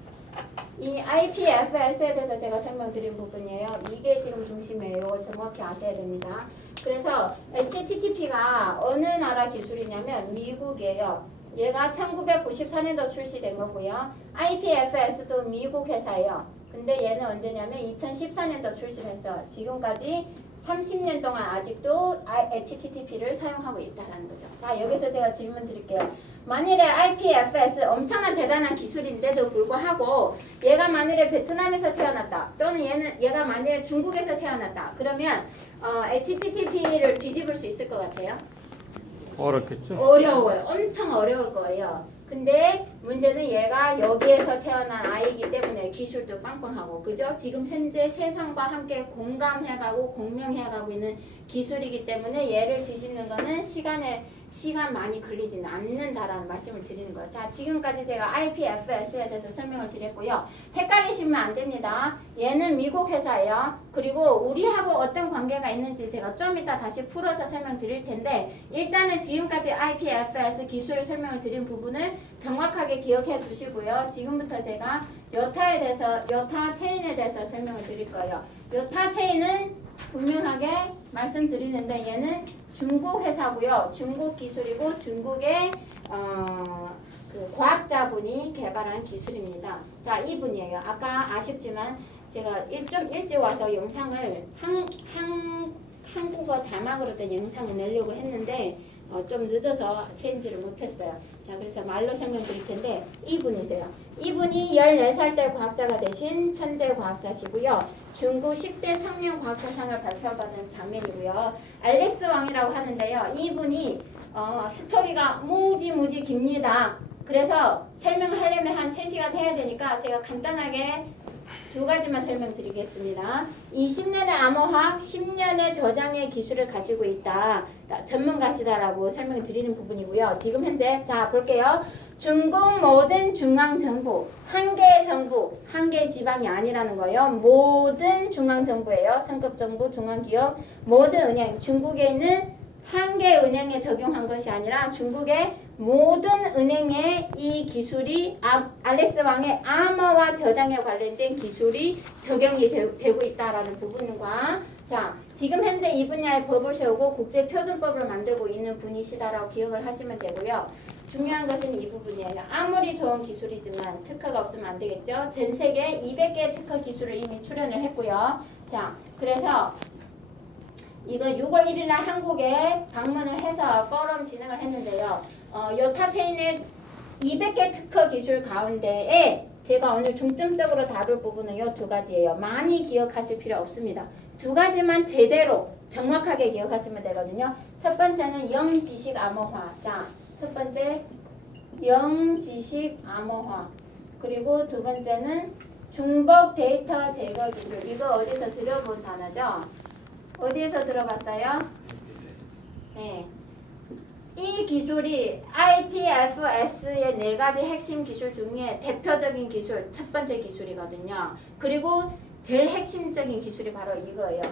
이 IPFS에 대해서 제가 설명드린 부분이에요. 이게 지금 중심이에요. 이거 정확히 아셔야 됩니다. 그래서 HTTP가 어느 나라 기술이냐면 미국이에요. 얘가 1994년도 출시된 거고요. IPFS도 미국 회사예요. 근데 얘는 언제냐면 2014년도 출시해서 지금까지 30년 동안 아직도 HTTP를 사용하고 있다는 거죠. 자, 여기서 제가 질문 드릴게요. 만일에 IPFS 엄청난 대단한 기술인데도 불구하고 얘가 만일에 베트남에서 태어났다 또는 얘가 만일에 중국에서 태어났다 그러면 HTTP를 뒤집을 수 있을 것 같아요? 어렵겠죠? 어려워요. 엄청 어려울 거예요. 근데 문제는 얘가 여기에서 태어난 아이기 때문에 기술도 빵빵하고 그죠? 지금 현재 세상과 함께 공감해가고 공명해가고 있는 기술이기 때문에 얘를 뒤집는 거는 시간 많이 걸리지는 않는다라는 말씀을 드리는 거예요. 자, 지금까지 제가 IPFS에 대해서 설명을 드렸고요. 헷갈리시면 안 됩니다. 얘는 미국 회사예요. 그리고 우리하고 어떤 관계가 있는지 제가 좀 이따 다시 풀어서 설명드릴 텐데 일단은 지금까지 IPFS 기술을 설명을 드린 부분을 정확하게 기억해 주시고요. 지금부터 제가 여타 체인에 대해서 설명을 드릴 거예요. 여타 체인은 분명하게 말씀드리는데 얘는 중국 회사고요. 중국 기술이고 중국의 그 과학자분이 개발한 기술입니다. 자, 이분이에요. 아까 아쉽지만 제가 좀 일찍 와서 영상을 한국어 자막으로 된 영상을 내려고 했는데 좀 늦어서 체인지를 못했어요. 자, 그래서 말로 설명드릴 텐데 이분이세요. 이분이 14살 때 과학자가 되신 천재 과학자시고요. 중국 10대 청년 과학자상을 발표받은 장면이고요. 알렉스 왕이라고 하는데요. 이분이 스토리가 무지 깁니다. 그래서 설명하려면 한 3시간 해야 되니까 제가 간단하게 2가지만 설명드리겠습니다. 20년의 암호학, 10년의 저장의 기술을 가지고 있다. 전문가시다라고 설명드리는 부분이고요. 지금 현재 자 볼게요. 중국 모든 중앙정부, 한 개의 정부, 한 개의 지방이 아니라는 거예요. 모든 중앙정부예요. 성급정부, 중앙기업, 모든 은행, 중국에 있는 한 개의 은행에 적용한 것이 아니라 중국의 모든 은행에 이 기술이 알렉스 왕의 암호화 저장에 관련된 기술이 적용이 되고 있다라는 부분과 자 지금 현재 이 분야의 법을 세우고 국제 표준법을 만들고 있는 분이시다라고 기억을 하시면 되고요. 중요한 것은 이 부분이에요. 아무리 좋은 기술이지만 특허가 없으면 안 되겠죠. 전 세계 200개의 특허 기술을 이미 출연을 했고요. 자 그래서 이거 6월 1일 날 한국에 방문을 해서 포럼 진행을 했는데요. 여타 체인의 200개 특허 기술 가운데에 제가 오늘 중점적으로 다룰 부분은 이 2가지예요. 많이 기억하실 필요 없습니다. 2가지만 제대로 정확하게 기억하시면 되거든요. 첫 번째는 영지식 암호화. 자, 첫 번째 영지식 암호화. 그리고 2번째는 중복 데이터 제거 기술. 이거 어디서 들어본 단어죠? 어디에서 들어봤어요? 네. 이 기술이 IPFS의 4가지 핵심 기술 중에 대표적인 기술, 첫 번째 기술이거든요. 그리고 제일 핵심적인 기술이 바로 이거예요.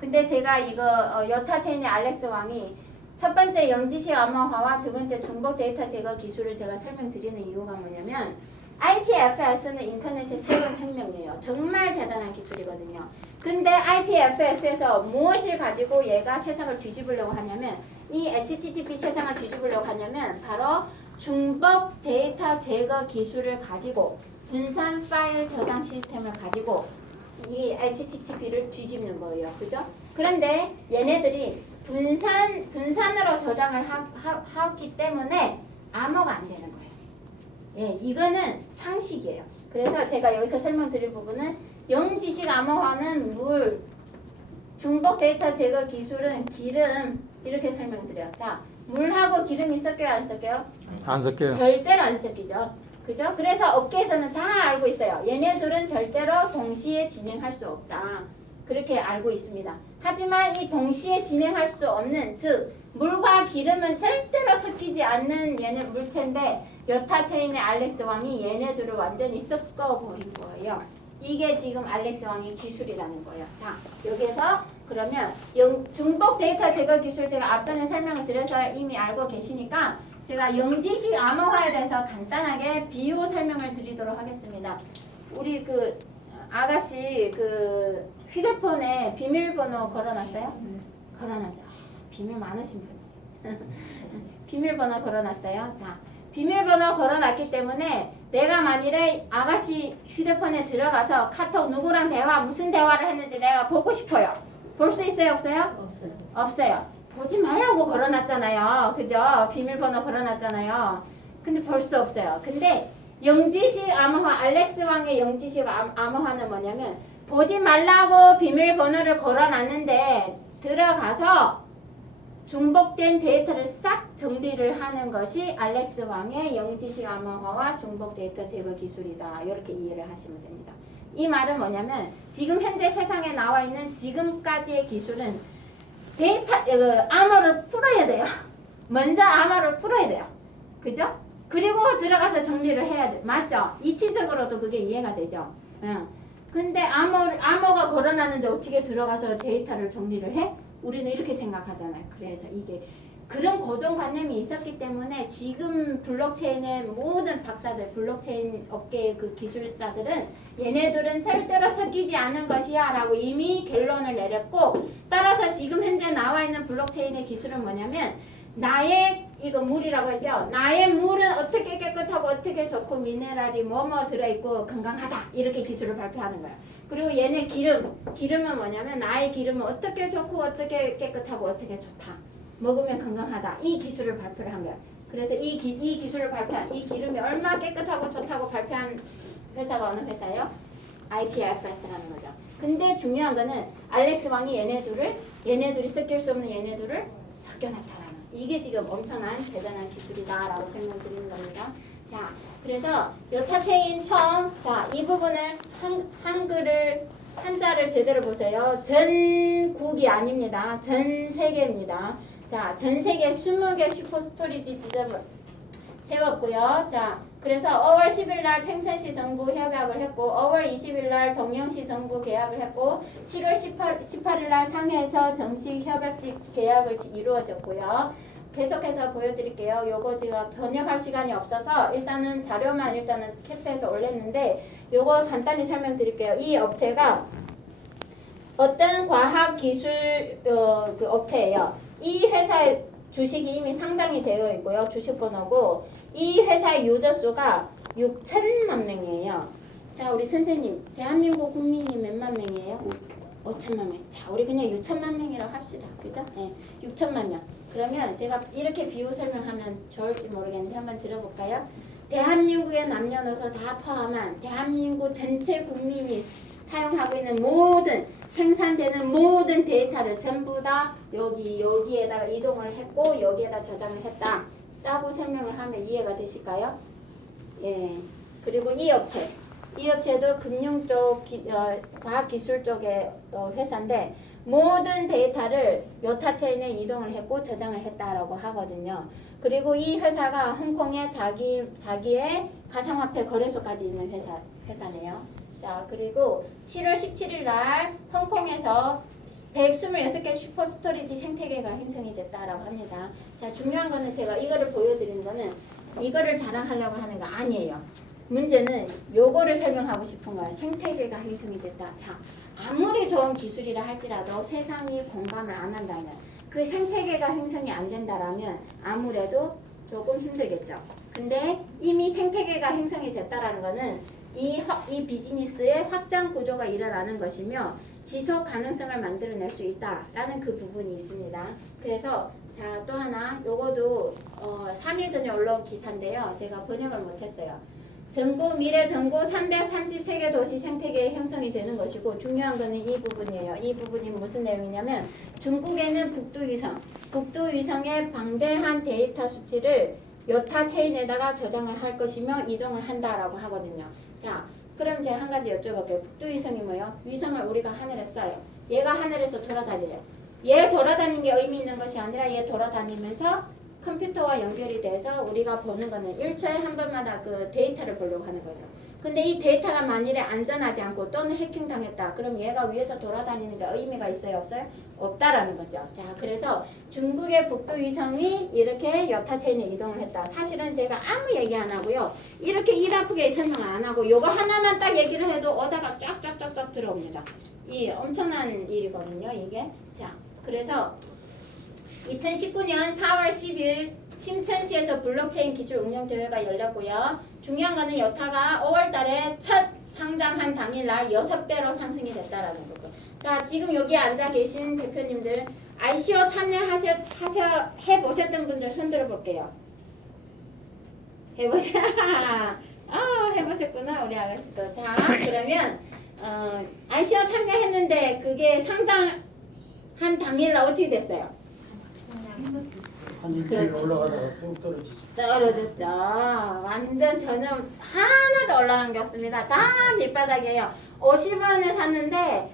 근데 제가 이거 여타 체인의 알렉스 왕이 첫 번째 영지식 암호화와 두 번째 중복 데이터 제거 기술을 제가 설명드리는 이유가 뭐냐면 IPFS는 인터넷의 새로운 혁명이에요. 정말 대단한 기술이거든요. 근데 IPFS에서 무엇을 가지고 얘가 세상을 뒤집으려고 하냐면 이 HTTP 세상을 뒤집으려고 하냐면 바로 중복 데이터 제거 기술을 가지고 분산 파일 저장 시스템을 가지고 이 HTTP를 뒤집는 거예요. 그죠? 그런데 얘네들이 분산으로 저장을 하기 때문에 암호가 안 되는 거예요. 예, 이거는 상식이에요. 그래서 제가 여기서 설명드릴 부분은 영지식 암호화는 물, 중복 데이터 제거 기술은 기름 이렇게 설명드려요. 자, 물하고 기름이 섞여요, 안 섞여요? 안 섞여요. 절대로 안 섞이죠. 그죠? 그래서 업계에서는 다 알고 있어요. 얘네들은 절대로 동시에 진행할 수 없다. 그렇게 알고 있습니다. 하지만 이 동시에 진행할 수 없는, 즉 물과 기름은 절대로 섞이지 않는 얘네 물체인데 여타 체인의 알렉스 왕이 얘네들을 완전히 섞어버린 거예요. 이게 지금 알렉스 왕의 기술이라는 거예요. 자, 여기에서 그러면 중복 데이터 제거 기술 제가 앞전에 설명을 드려서 이미 알고 계시니까 제가 영지식 암호화에 대해서 간단하게 비유 설명을 드리도록 하겠습니다. 우리 그 아가씨 그 휴대폰에 비밀번호 걸어놨어요? 걸어놨죠. 비밀 많으신 분. 비밀번호 걸어놨어요. 자, 비밀번호 걸어놨기 때문에 내가 만일에 아가씨 휴대폰에 들어가서 카톡 누구랑 대화 무슨 대화를 했는지 내가 보고 싶어요. 볼 수 있어요, 없어요? 없어요. 없어요. 보지 말라고 걸어놨잖아요. 그죠? 비밀번호 걸어놨잖아요. 근데 볼 수 없어요. 근데 영지식 암호화, 알렉스 왕의 영지식 암호화는 뭐냐면 보지 말라고 비밀번호를 걸어놨는데 들어가서 중복된 데이터를 싹 정리를 하는 것이 알렉스 왕의 영지식 암호화와 중복 데이터 제거 기술이다. 이렇게 이해를 하시면 됩니다. 이 말은 뭐냐면 지금 현재 세상에 나와 있는 지금까지의 기술은 데이터 암호를 풀어야 돼요. 먼저 암호를 풀어야 돼요. 그죠? 그리고 들어가서 정리를 해야 돼. 맞죠? 이치적으로도 그게 이해가 되죠. 근데 암호가 걸어놨는데 어떻게 들어가서 데이터를 정리를 해? 우리는 이렇게 생각하잖아요. 그래서 이게 그런 고정관념이 있었기 때문에 지금 블록체인의 모든 박사들, 블록체인 업계의 그 기술자들은 얘네들은 절대로 섞이지 않는 것이야 라고 이미 결론을 내렸고, 따라서 지금 현재 나와 있는 블록체인의 기술은 뭐냐면 나의 이거 물이라고 했죠. 나의 물은 어떻게 깨끗하고 어떻게 좋고 미네랄이 뭐뭐 들어있고 건강하다 이렇게 기술을 발표하는 거예요. 그리고 얘네 기름은 뭐냐면 나의 기름은 어떻게 좋고 어떻게 깨끗하고 어떻게 좋다, 먹으면 건강하다, 이 기술을 발표를 한 거예요. 그래서 이 기술을 발표한 이 기름이 얼마나 깨끗하고 좋다고 발표한 회사가 어느 회사예요? IPFS라는 거죠. 근데 중요한 거는 알렉스 왕이 얘네들이 섞일 수 없는 얘네들을 섞여놨다라는, 이게 지금 엄청난 대단한 기술이다라고 설명드리는 겁니다. 자, 그래서 여타체인 처음, 자, 이 부분을 한자를 제대로 보세요. 전국이 아닙니다. 전 세계입니다. 자, 전 세계 20개 슈퍼스토리지 지점을 세웠고요. 자, 그래서 5월 10일 날 팽천시 정부 협약을 했고 5월 20일 날 동영시 정부 계약을 했고 7월 18일 날 상해에서 정식 협약식 계약을 이루어졌고요. 계속해서 보여드릴게요. 요거 제가 번역할 시간이 없어서 일단은 자료만 캡처해서 올렸는데 요거 간단히 설명드릴게요. 이 업체가 어떤 과학기술 그 업체예요. 이 회사의 주식이 이미 상장이 되어 있고요. 주식번호고 이 회사의 유저수가 6천만 명이에요. 자, 우리 선생님, 대한민국 국민이 몇만 명이에요? 5천만 명. 자, 우리 그냥 6천만 명이라고 합시다. 그죠? 네, 6천만 명. 그러면 제가 이렇게 비유 설명하면 좋을지 모르겠는데 한번 들어볼까요? 대한민국의 남녀노소 다 포함한 대한민국 전체 국민이 사용하고 있는 모든 생산되는 모든 데이터를 전부 다 여기에다가 이동을 했고 여기에다 저장을 했다 라고 설명을 하면 이해가 되실까요? 예. 그리고 이 업체도 금융 쪽 과학기술 쪽의 회사인데 모든 데이터를 요타 체인에 이동을 했고 저장을 했다라고 하거든요. 그리고 이 회사가 홍콩에 자기의 가상화폐 거래소까지 있는 회사네요. 자, 그리고 7월 17일 날 홍콩에서 126개 슈퍼스토리지 생태계가 형성이 됐다라고 합니다. 자, 중요한 거는 제가 이거를 보여드리는 거는 이거를 자랑하려고 하는 거 아니에요. 문제는 요거를 설명하고 싶은 거예요. 생태계가 형성이 됐다. 자, 아무리 좋은 기술이라 할지라도 세상이 공감을 안 한다면 그 생태계가 형성이 안 된다라면 아무래도 조금 힘들겠죠. 근데 이미 생태계가 형성이 됐다라는 거는 이 비즈니스의 확장 구조가 일어나는 것이며 지속 가능성을 만들어낼 수 있다라는 그 부분이 있습니다. 그래서 자, 또 하나 요거도 3일 전에 올라온 기사인데요. 제가 번역을 못했어요. 미래 전국 330세계 도시 생태계 형성이 되는 것이고 중요한 거는 이 부분이에요. 이 부분이 무슨 내용이냐면 중국에는 북두위성의 방대한 데이터 수치를 요타 체인에다가 저장을 할 것이며 이동을 한다라고 하거든요. 자, 그럼 제가 한 가지 여쭤볼게요. 북두위성이 뭐예요? 위성을 우리가 하늘에 쏴요. 얘가 하늘에서 돌아다녀요. 얘 돌아다니는 게 의미 있는 것이 아니라 얘 돌아다니면서 컴퓨터와 연결이 돼서 우리가 보는 거는 1초에 한 번마다 그 데이터를 보려고 하는 거죠. 근데 이 데이터가 만일에 안전하지 않고 또는 해킹당했다. 그럼 얘가 위에서 돌아다니는 게 의미가 있어요? 없어요? 없다라는 거죠. 자, 그래서 중국의 북두위성이 이렇게 여타 체인에 이동을 했다. 사실은 제가 아무 얘기 안 하고요. 이렇게 일 아프게 설명 안 하고 요거 하나만 딱 얘기를 해도 오다가 쫙쫙쫙쫙 들어옵니다. 이 엄청난 일이거든요, 이게. 자, 그래서 2019년 4월 10일 심천시에서 블록체인 기술 응용 대회가 열렸고요. 중요한 거는 여타가 5월 달에 첫 상장한 당일날 6배로 상승이 됐다라는 거고. 자, 지금 여기 앉아 계신 대표님들 ICO 해보셨던 분들 손 들어볼게요. 해보셨구나 우리 아가씨도. 자, 그러면 ICO 참여했는데 그게 상장한 당일날 어떻게 됐어요? 한 일주일 그렇죠. 올라가다가 뚝 떨어지죠. 떨어졌죠. 완전 전혀 하나도 올라간 게 없습니다. 다 밑바닥이에요. 50원에 샀는데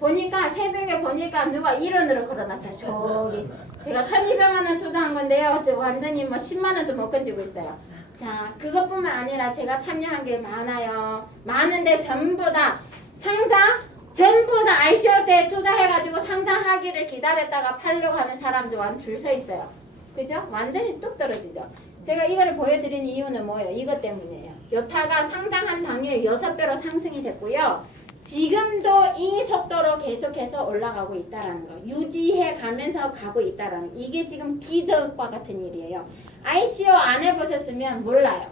보니까 새벽에 보니까 누가 1원으로 걸어놨어요. 저기 제가 1200만 원 투자한 건데요. 저 완전히 뭐 10만 원도 못 건지고 있어요. 자, 그것뿐만 아니라 제가 참여한 게 많아요. 많은데 전부 다 상장 전부 다 ICO 때 투자해가지고 상장하기를 기다렸다가 팔려고 하는 사람들 완 줄 서 있어요. 그죠? 완전히 뚝 떨어지죠. 제가 이거를 보여드리는 이유는 뭐예요? 이것 때문이에요. 요타가 상장한 당일 6배로 상승이 됐고요. 지금도 이 속도로 계속해서 올라가고 있다라는 거. 유지해 가면서 가고 있다라는 거. 이게 지금 기적과 같은 일이에요. ICO 안 해보셨으면 몰라요.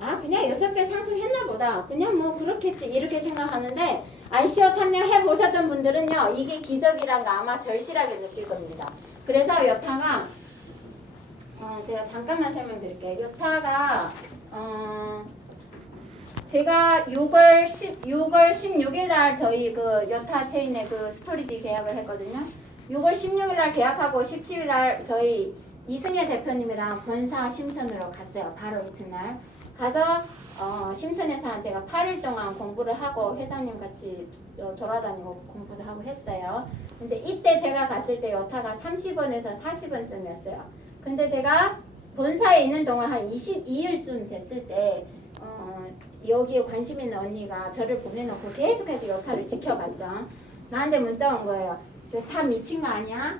아, 그냥 6배 상승했나 보다. 그냥 뭐 그렇겠지. 이렇게 생각하는데 ICO 참여해 보셨던 분들은요. 이게 기적이란 거 아마 절실하게 느낄 겁니다. 그래서 여타가 제가 잠깐만 설명드릴게요. 여타가 제가 6월 16일 날 저희 그 여타 체인의 그 스토리지 계약을 했거든요. 6월 16일 날 계약하고 17일 날 저희 이승혜 대표님이랑 본사 심천으로 갔어요. 바로 이튿날 가서 심천에서 제가 8일 동안 공부를 하고 회장님 같이 돌아다니고 공부도 하고 했어요. 근데 이때 제가 갔을 때 여타가 30원에서 40원쯤이었어요. 근데 제가 본사에 있는 동안 한 22일쯤 됐을 때 여기에 관심 있는 언니가 저를 보내놓고 계속해서 여타를 지켜봤죠. 나한테 문자 온 거예요. 여타 미친 거 아니야?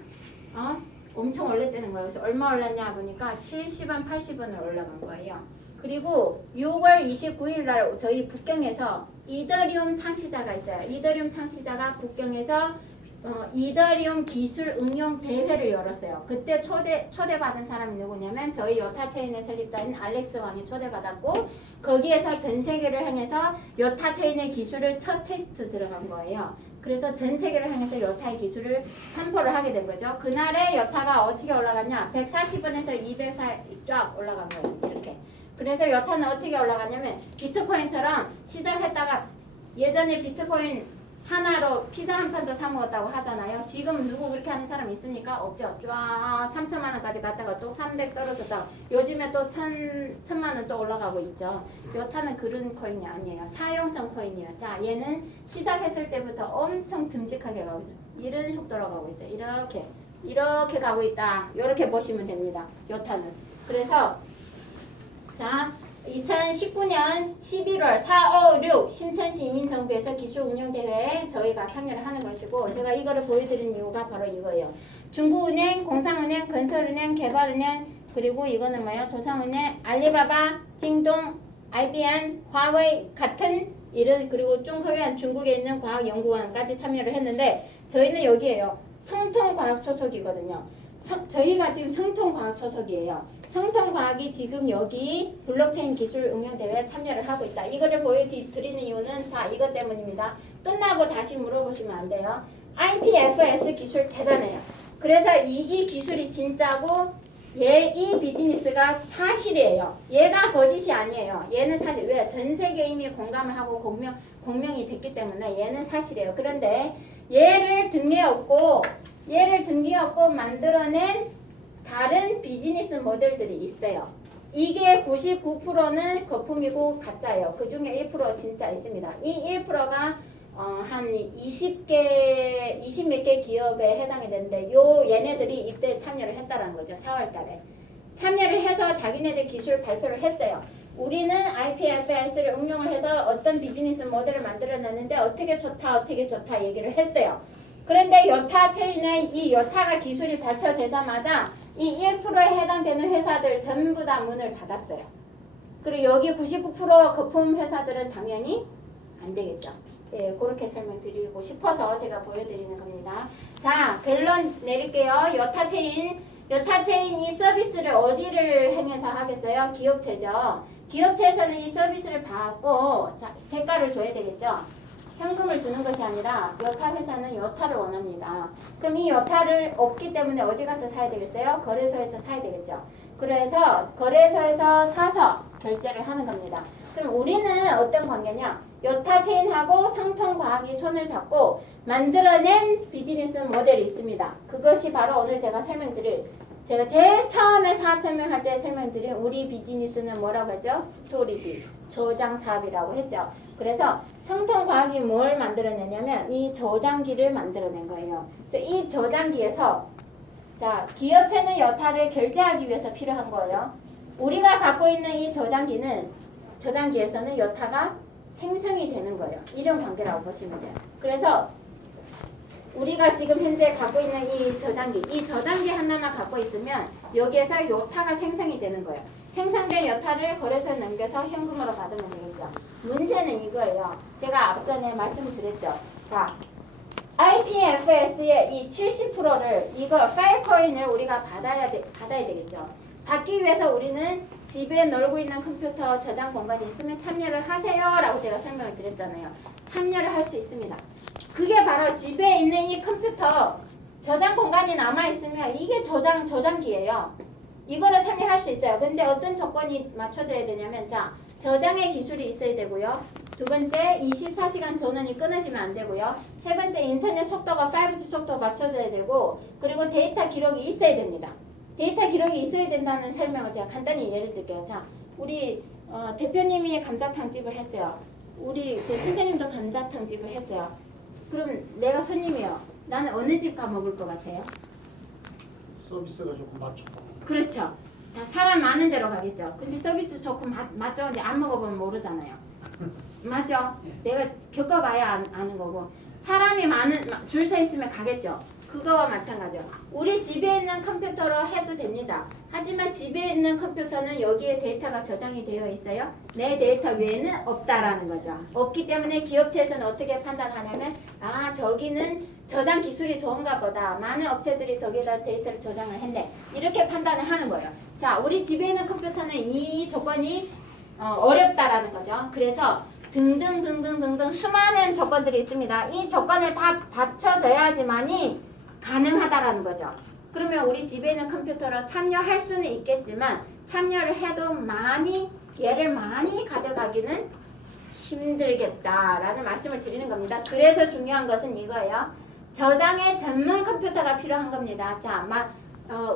엄청 올랐다는 거예요. 그래서 얼마 올랐냐 보니까 70원, 80원을 올라간 거예요. 그리고 6월 29일 날 저희 북경에서 이더리움 창시자가 있어요. 이더리움 창시자가 북경에서 이더리움 기술 응용 대회를 열었어요. 그때 초대받은 사람이 누구냐면 저희 여타 체인의 설립자인 알렉스 왕이 초대받았고 거기에서 전 세계를 향해서 여타 체인의 기술을 첫 테스트 들어간 거예요. 그래서 전 세계를 향해서 여타의 기술을 선포를 하게 된 거죠. 그날에 여타가 어떻게 올라갔냐? 140원에서 204 쫙 올라간 거예요. 이렇게. 그래서 여타는 어떻게 올라갔냐면 비트코인처럼 시작했다가 예전에 비트코인 하나로 피자 한 판도 사 먹었다고 하잖아요. 지금 누구 그렇게 하는 사람 있습니까? 없죠. 쫙 3천만 원까지 갔다가 또 300 떨어졌다가 요즘에 또 1,000만 원 또 올라가고 있죠. 여타는 그런 코인이 아니에요. 사용성 코인이에요. 자, 얘는 시작했을 때부터 엄청 듬직하게 가고 있어요. 이런 속도로 가고 있어요. 이렇게 가고 있다. 이렇게 보시면 됩니다. 요타는. 그래서 자 2019년 11월 4, 5, 6 신천시 이민정부에서 기술운용대회에 저희가 참여를 하는 것이고 제가 이거를 보여드린 이유가 바로 이거예요. 중국은행, 공상은행, 건설은행, 개발은행 그리고 이거는 뭐예요? 도상은행, 알리바바, 징동, IBM, 화웨이 같은 이런 그리고 중科院 중국에 있는 과학연구원까지 참여를 했는데 저희는 여기에요. 성통과학 소속이거든요. 저희가 지금 성통과학 소속이에요. 성통과학이 지금 여기 블록체인 기술 응용 대회에 참여를 하고 있다. 이거를 보여드리는 이유는 자 이것 때문입니다. 끝나고 다시 물어보시면 안 돼요. IPFS 기술 대단해요. 그래서 이 기술이 진짜고 이 비즈니스가 사실이에요. 얘가 거짓이 아니에요. 얘는 사실 왜? 전 세계 이미 공감을 하고 공명이 됐기 때문에 얘는 사실이에요. 그런데 얘를 등에 업고 만들어낸 다른 비즈니스 모델들이 있어요. 이게 99%는 거품이고 가짜예요. 그 중에 1% 진짜 있습니다. 이 1%가 한 20몇 개 기업에 해당이 되는데 얘네들이 이때 참여를 했다라는 거죠. 4월 달에. 참여를 해서 자기네들 기술 발표를 했어요. 우리는 IPFS를 응용을 해서 어떤 비즈니스 모델을 만들어냈는데 어떻게 좋다 얘기를 했어요. 그런데 요타 체인의 이 요타가 기술이 발표되자마자 이 1%에 해당되는 회사들 전부 다 문을 닫았어요. 그리고 여기 99% 거품 회사들은 당연히 안 되겠죠. 예, 그렇게 설명드리고 싶어서 제가 보여드리는 겁니다. 자, 결론 내릴게요. 요타 체인 이 서비스를 어디를 행해서 하겠어요? 기업체죠. 기업체에서는 이 서비스를 받고 자, 대가를 줘야 되겠죠. 현금을 주는 것이 아니라 요타 회사는 요타를 원합니다. 그럼 이 요타를 없기 때문에 어디 가서 사야 되겠어요? 거래소에서 사야 되겠죠. 그래서 거래소에서 사서 결제를 하는 겁니다. 그럼 우리는 어떤 관계냐? 요타 체인하고 성통과학이 손을 잡고 만들어낸 비즈니스 모델이 있습니다. 그것이 바로 오늘 제가 제가 제일 처음에 사업 설명할 때 설명드린 우리 비즈니스는 뭐라고 했죠? 스토리지, 저장 사업이라고 했죠. 그래서 성통과학이 뭘 만들어내냐면 이 저장기를 만들어낸 거예요. 그래서 이 저장기에서 자 기업체는 요타를 결제하기 위해서 필요한 거예요. 우리가 갖고 있는 이 저장기에서는 요타가 생성이 되는 거예요. 이런 관계라고 보시면 돼요. 그래서 우리가 지금 현재 갖고 있는 이 저장기 하나만 갖고 있으면 여기에서 요타가 생성이 되는 거예요. 생성된 요타를 거래소에 넘겨서 현금으로 받으면 되겠죠. 문제는 이거예요. 제가 앞전에 말씀을 드렸죠. 자, IPFS의 이 70%를 이거 파일코인을 우리가 받아야 되겠죠. 받기 위해서 우리는 집에 놀고 있는 컴퓨터 저장 공간이 있으면 참여를 하세요 라고 제가 설명을 드렸잖아요. 참여를 할 수 있습니다. 그게 바로 집에 있는 이 컴퓨터 저장 공간이 남아있으면 이게 저장기예요. 이거를 참여할 수 있어요. 근데 어떤 조건이 맞춰져야 되냐면 자 저장의 기술이 있어야 되고요. 두 번째 24시간 전원이 끊어지면 안 되고요. 세 번째 인터넷 속도가 5G 속도 맞춰져야 되고 그리고 데이터 기록이 있어야 됩니다. 데이터 기록이 있어야 된다는 설명을 제가 간단히 예를 들게요. 자, 우리 대표님이 감자탕집을 했어요. 우리 그 선생님도 감자탕집을 했어요. 그럼 내가 손님이요. 나는 어느 집 가 먹을 것 같아요? 서비스가 조금 맞췄고. 그렇죠. 다 사람 많은 데로 가겠죠. 근데 서비스 좋고 맞죠? 근데 안 먹어보면 모르잖아요. 맞죠? 내가 겪어봐야 아는 거고. 사람이 줄 서 있으면 가겠죠. 그거와 마찬가지요. 우리 집에 있는 컴퓨터로 해도 됩니다. 하지만 집에 있는 컴퓨터는 여기에 데이터가 저장이 되어 있어요. 내 데이터 외에는 없다라는 거죠. 없기 때문에 기업체에서는 어떻게 판단하냐면 저기는 저장 기술이 좋은가 보다. 많은 업체들이 저기에다 데이터를 저장을 했네. 이렇게 판단을 하는 거예요. 자, 우리 집에 있는 컴퓨터는 이 조건이 어렵다라는 거죠. 그래서 등등 수많은 조건들이 있습니다. 이 조건을 다 받쳐줘야지만이 가능하다라는 거죠. 그러면 우리 집에 있는 컴퓨터로 참여할 수는 있겠지만 참여를 해도 얘를 많이 가져가기는 힘들겠다라는 말씀을 드리는 겁니다. 그래서 중요한 것은 이거예요. 저장의 전문 컴퓨터가 필요한 겁니다. 자,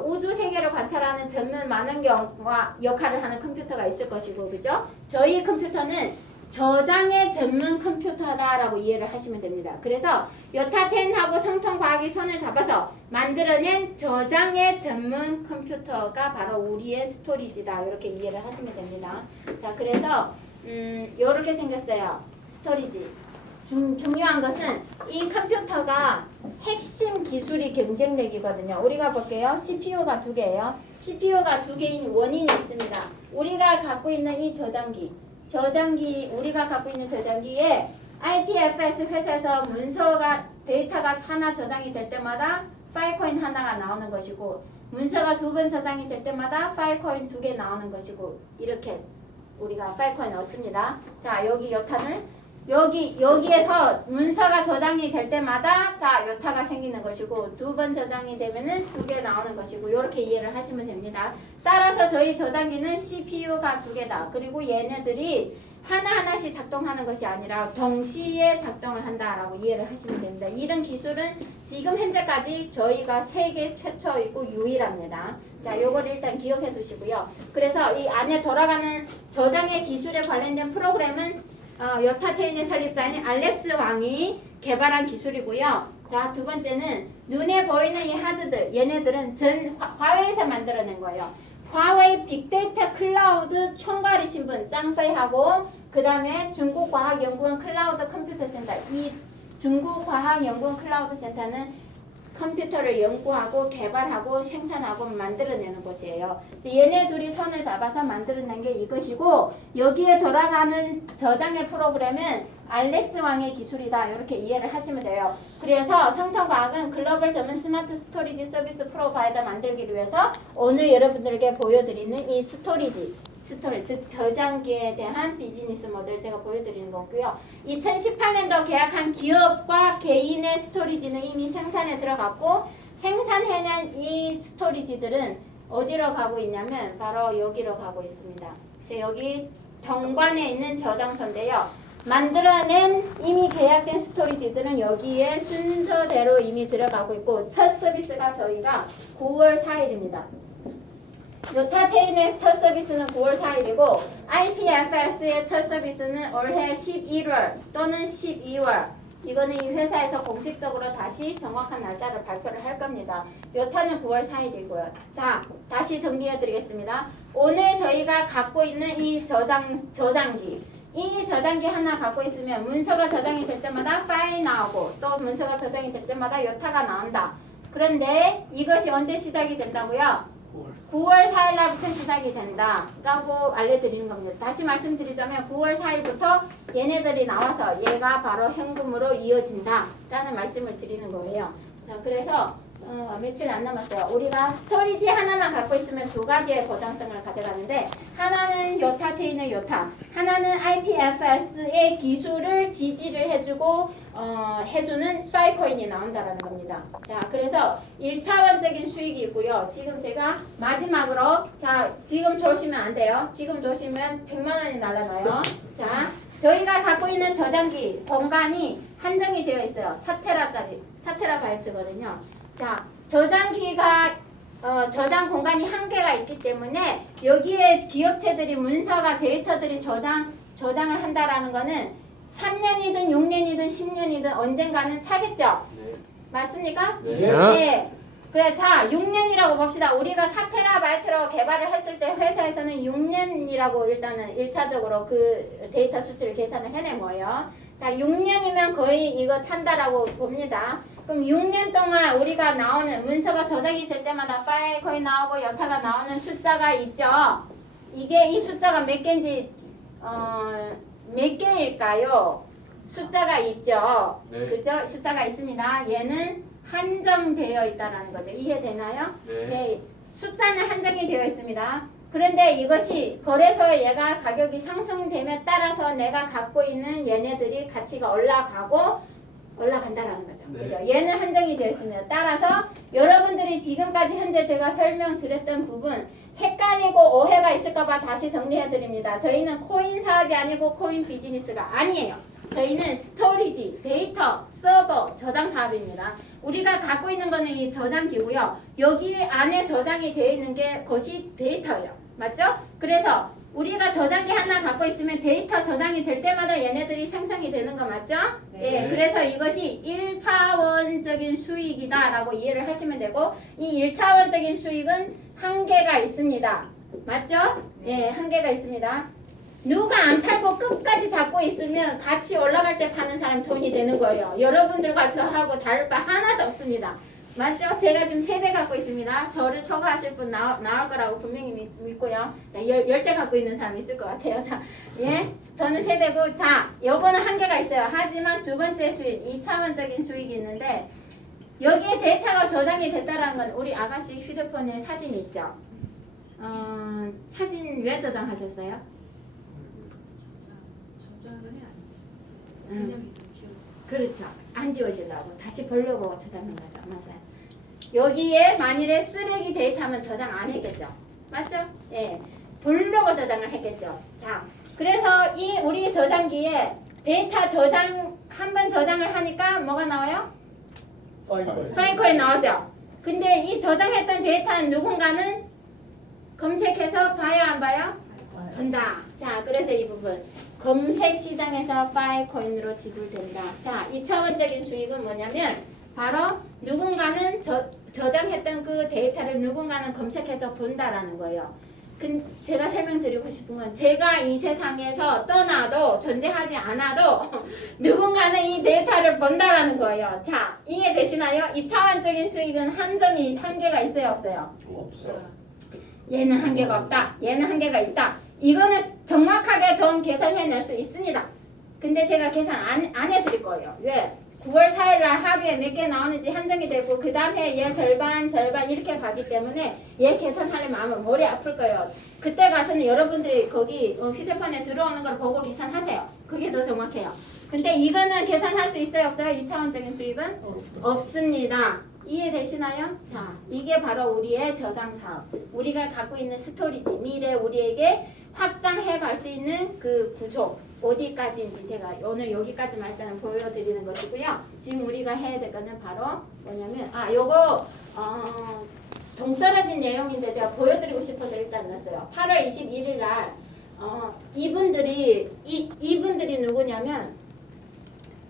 우주 세계를 관찰하는 전문 만원경과 역할을 하는 컴퓨터가 있을 것이고, 그죠? 저희 컴퓨터는 저장의 전문 컴퓨터다라고 이해를 하시면 됩니다. 그래서 여타 체인하고 성통과학이 손을 잡아서 만들어낸 저장의 전문 컴퓨터가 바로 우리의 스토리지다. 이렇게 이해를 하시면 됩니다. 자, 그래서 이렇게 생겼어요. 스토리지. 중요한 것은 이 컴퓨터가 핵심 기술이 경쟁력이거든요. 우리가 볼게요. CPU가 2개예요. CPU가 2개인 원인이 있습니다. 우리가 갖고 있는 이 저장기, 우리가 갖고 있는 저장기에 IPFS 회사에서 문서가 데이터가 하나 저장이 될 때마다 파일코인 하나가 나오는 것이고, 문서가 2번 저장이 될 때마다 파일코인 2개 나오는 것이고, 이렇게 우리가 파일코인 얻습니다. 자, 여기 요타는 여기에서 문서가 저장이 될 때마다 자 요타가 생기는 것이고, 2번 저장이 되면은 2개 나오는 것이고, 이렇게 이해를 하시면 됩니다. 따라서 저희 저장기는 CPU가 2개다. 그리고 얘네들이 하나하나씩 작동하는 것이 아니라 동시에 작동을 한다라고 이해를 하시면 됩니다. 이런 기술은 지금 현재까지 저희가 세계 최초이고 유일합니다. 자, 요거를 일단 기억해 두시고요. 그래서 이 안에 돌아가는 저장의 기술에 관련된 프로그램은 여타 체인의 설립자인 알렉스 왕이 개발한 기술이고요. 자, 두 번째는 눈에 보이는 이 하드들, 얘네들은 화웨이에서 만들어낸 거예요. 화웨이 빅데이터 클라우드 총괄이 신분 짱페이하고, 그 다음에 중국과학연구원 클라우드 컴퓨터센터, 이 중국과학연구원 클라우드 센터는 컴퓨터를 연구하고 개발하고 생산하고 만들어내는 곳이에요. 얘네 둘이 손을 잡아서 만들어낸 게 이것이고, 여기에 돌아가는 저장의 프로그램은 알렉스 왕의 기술이다. 이렇게 이해를 하시면 돼요. 그래서 성통과학은 글로벌 전문 스마트 스토리지 서비스 프로바이더 만들기를 위해서 오늘 여러분들에게 보여드리는 이 스토리지, 즉 저장기에 대한 비즈니스 모델 제가 보여드리는 거고요. 2018년도 계약한 기업과 개인의 스토리지는 이미 생산에 들어갔고, 생산해낸 이 스토리지들은 어디로 가고 있냐면 바로 여기로 가고 있습니다. 그래서 여기 정관에 있는 저장소인데요. 만들어낸 이미 계약된 스토리지들은 여기에 순서대로 이미 들어가고 있고, 첫 서비스가 저희가 9월 4일입니다. 요타 체인의 첫 서비스는 9월 4일이고 IPFS의 첫 서비스는 올해 11월 또는 12월. 이거는 이 회사에서 공식적으로 다시 정확한 날짜를 발표를 할 겁니다. 요타는 9월 4일이고요. 자, 다시 정리해 드리겠습니다. 오늘 저희가 갖고 있는 이 저장기, 이 저장기 하나 갖고 있으면 문서가 저장이 될 때마다 파일이 나오고, 또 문서가 저장이 될 때마다 요타가 나온다. 그런데 이것이 언제 시작이 된다고요? 9월 4일 날부터 시작이 된다라고 알려드리는 겁니다. 다시 말씀드리자면 9월 4일부터 얘네들이 나와서 얘가 바로 현금으로 이어진다라는 말씀을 드리는 거예요. 자, 그래서 며칠 안 남았어요. 우리가 스토리지 하나만 갖고 있으면 두 가지의 보장성을 가져가는데, 하나는 요타 체인의 요타, 하나는 IPFS의 기술을 지지를 해주고 해주는 파일코인이 나온다라는 겁니다. 자, 그래서 1차원적인 수익이 있고요. 지금 제가 마지막으로, 자, 지금 조시면 안 돼요. 지금 조시면 100만 원이 날아가요. 자, 저희가 갖고 있는 저장기 공간이 한정이 되어 있어요. 4테라바이트거든요. 자, 저장기가 저장 공간이 한계가 있기 때문에 여기에 기업체들이 문서가 데이터들이 저장을 한다라는 거는 3년이든 6년이든 10년이든 언젠가는 차겠죠? 네. 맞습니까? 네. 네. 그래, 자, 6년이라고 봅시다. 우리가 4테라바이트로 개발을 했을 때 회사에서는 6년이라고 일단은 1차적으로 그 데이터 수치를 계산을 해낸 거예요. 자, 6년이면 거의 이거 찬다라고 봅니다. 그럼 6년 동안 우리가 나오는 문서가 저장이 될 때마다 파일 거의 나오고 여타가 나오는 숫자가 있죠. 이게 이 숫자가 몇 개인지 몇 개일까요? 숫자가 있죠. 네. 그죠? 숫자가 있습니다. 얘는 한정되어 있다는 거죠. 이해되나요? 네. 숫자는 한정이 되어 있습니다. 그런데 이것이 거래소에 얘가 가격이 상승됨에 따라서 내가 갖고 있는 얘네들이 가치가 올라간다라는 거죠. 네. 그죠? 얘는 한정이 되어 있습니다. 따라서 여러분들이 지금까지 현재 제가 설명드렸던 부분 헷갈리고 오해가 있을까봐 다시 정리해 드립니다. 저희는 코인 사업이 아니고 코인 비즈니스가 아니에요. 저희는 스토리지, 데이터, 서버, 저장 사업입니다. 우리가 갖고 있는 거는 이 저장기고요. 여기 안에 저장이 되어 있는 게 그것이 데이터예요. 맞죠? 그래서 우리가 저장기 하나 갖고 있으면 데이터 저장이 될 때마다 얘네들이 생성이 되는 거 맞죠? 네. 예, 그래서 이것이 1차원적인 수익이다라고 이해를 하시면 되고 이 1차원적인 수익은 한계가 있습니다. 맞죠? 예, 한계가 있습니다. 누가 안 팔고 끝까지 잡고 있으면 같이 올라갈 때 파는 사람 돈이 되는 거예요. 여러분들과 저하고 다를 바 하나도 없습니다. 맞죠? 제가 지금 3대 갖고 있습니다. 저를 초과하실 분 나올 거라고 분명히 믿고요. 자, 10대 갖고 있는 사람 있을 것 같아요. 자, 예, 저는 3대고, 자, 요거는 한계가 있어요. 하지만 두 번째 수익, 2차원적인 수익이 있는데 여기에 데이터가 저장이 됐다라는 건 우리 아가씨 휴대폰에 사진 있죠? 사진 왜 저장하셨어요? 저장을 해야 돼. 음. 그냥 있으면 지워져. 그렇죠. 안 지워지려고 다시 보려고 저장한 거죠. 맞아요. 여기에 만일에 쓰레기 데이터면 저장 안 했겠죠. 맞죠? 예. 보려고 저장을 했겠죠. 자, 그래서 이 우리 저장기에 데이터 저장 한 번 저장을 하니까 뭐가 나와요? 파이코인. 파이코에 나오죠. 근데 이 저장했던 데이터는 누군가는 검색해서 봐요, 안 봐요? 본다. 자, 그래서 이 부분 검색 시장에서 파이코인으로 지불된다. 자, 2차원적인 수익은 뭐냐면 바로 누군가는 저장했던 그 데이터를 누군가는 검색해서 본다라는 거예요. 제가 설명드리고 싶은 건 제가 이 세상에서 떠나도 존재하지 않아도 누군가는 이 데이터를 본다라는 거예요. 자, 이해되시나요? 2차원적인 수익은 한계가 있어요, 없어요? 없어. 얘는 한계가 없다. 얘는 한계가 있다. 이거는 정확하게 돈 계산해낼 수 있습니다. 근데 제가 계산 안 해드릴 거예요. 왜? 9월 4일 날 하루에 몇 개 나오는지 한정이 되고 그 다음에 얘 절반 이렇게 가기 때문에 얘 계산하려면 아마 머리 아플 거예요. 그때 가서는 여러분들이 거기 휴대폰에 들어오는 걸 보고 계산하세요. 그게 더 정확해요. 근데 이거는 계산할 수 있어요, 없어요? 2차원적인 수익은? 없습니다. 이해되시나요? 자, 이게 바로 우리의 저장 사업. 우리가 갖고 있는 스토리지. 미래 우리에게 확장해 갈 수 있는 그 구조. 어디까지인지 제가 오늘 여기까지만 일단은 보여드리는 것이고요. 지금 우리가 해야 될 거는 바로 뭐냐면 요거 동떨어진 내용인데 제가 보여드리고 싶어서 일단 넣었어요. 8월 21일 날 이분들이 누구냐면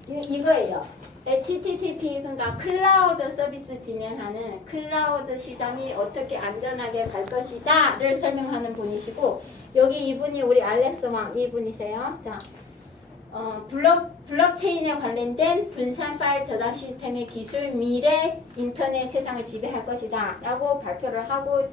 이거예요. HTTP 그러니까 클라우드 서비스 진행하는 클라우드 시장이 어떻게 안전하게 갈 것이다를 설명하는 분이시고 여기 이분이 우리 알렉스 왕 이분이세요. 자, 블록체인에 관련된 분산 파일 저장 시스템의 기술 미래 인터넷 세상을 지배할 것이다 라고 발표를 하고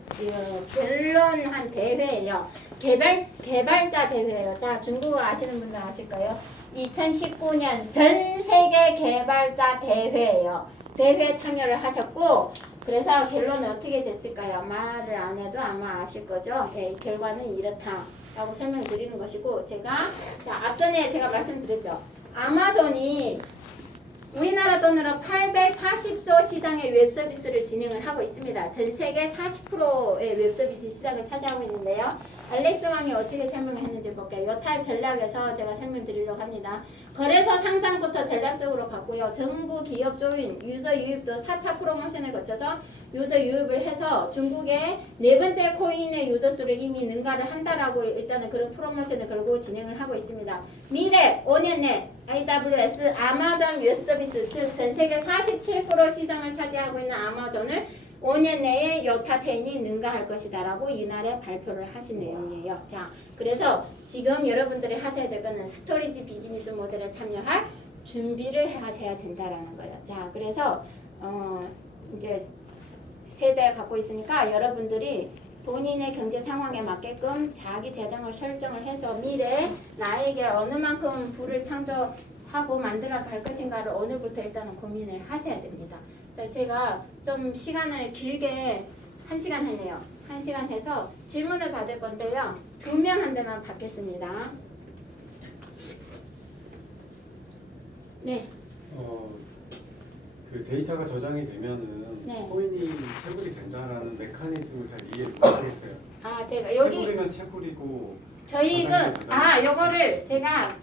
결론한 대회예요. 개발자 대회예요. 자, 중국어 아시는 분들 아실까요? 2019년 전 세계 개발자 대회예요. 대회 참여를 하셨고 그래서 결론은 어떻게 됐을까요? 말을 안 해도 아마 아실 거죠. 예, 결과는 이렇다라고 설명드리는 것이고 자 앞전에 제가 말씀드렸죠. 아마존이 우리나라 돈으로 840조 시장의 웹 서비스를 진행을 하고 있습니다. 전 세계 40%의 웹 서비스 시장을 차지하고 있는데요. 알렉스 왕이 어떻게 설명했는지 볼게요. 여타의 전략에서 제가 설명드리려고 합니다. 거래소 상장부터 전략적으로 갔고요. 정부 기업 조인, 유저 유입도 4차 프로모션을 거쳐서 유저 유입을 해서 중국의 4번째 코인의 유저 수를 이미 능가를 한다라고 일단은 그런 프로모션을 걸고 진행을 하고 있습니다. 미래 5년 내 AWS 아마존 웹 서비스 즉 전 세계 47% 시장을 차지하고 있는 아마존을 5년 내에 여타 체인이 능가할 것이다 라고 이날에 발표를 하신 내용이에요. 자, 그래서 지금 여러분들이 하셔야 될 거는 스토리지 비즈니스 모델에 참여할 준비를 하셔야 된다라는 거예요. 자, 그래서 이제 세대 갖고 있으니까 여러분들이 본인의 경제 상황에 맞게끔 자기 재정을 설정을 해서 미래에 나에게 어느 만큼 부를 창조하고 만들어 갈 것인가를 오늘부터 일단은 고민을 하셔야 됩니다. 자, 제가 좀 시간을 길게 1시간 했네요. 1시간 해서 질문을 받을 건데요. 2명한테만 받겠습니다. 네. 그 데이터가 저장이 되면은 네. 코인이 채굴이 된다라는 메커니즘을 잘 이해 못하겠어요. 제가 여기 채굴이면 채굴이고 저희는 요거를 제가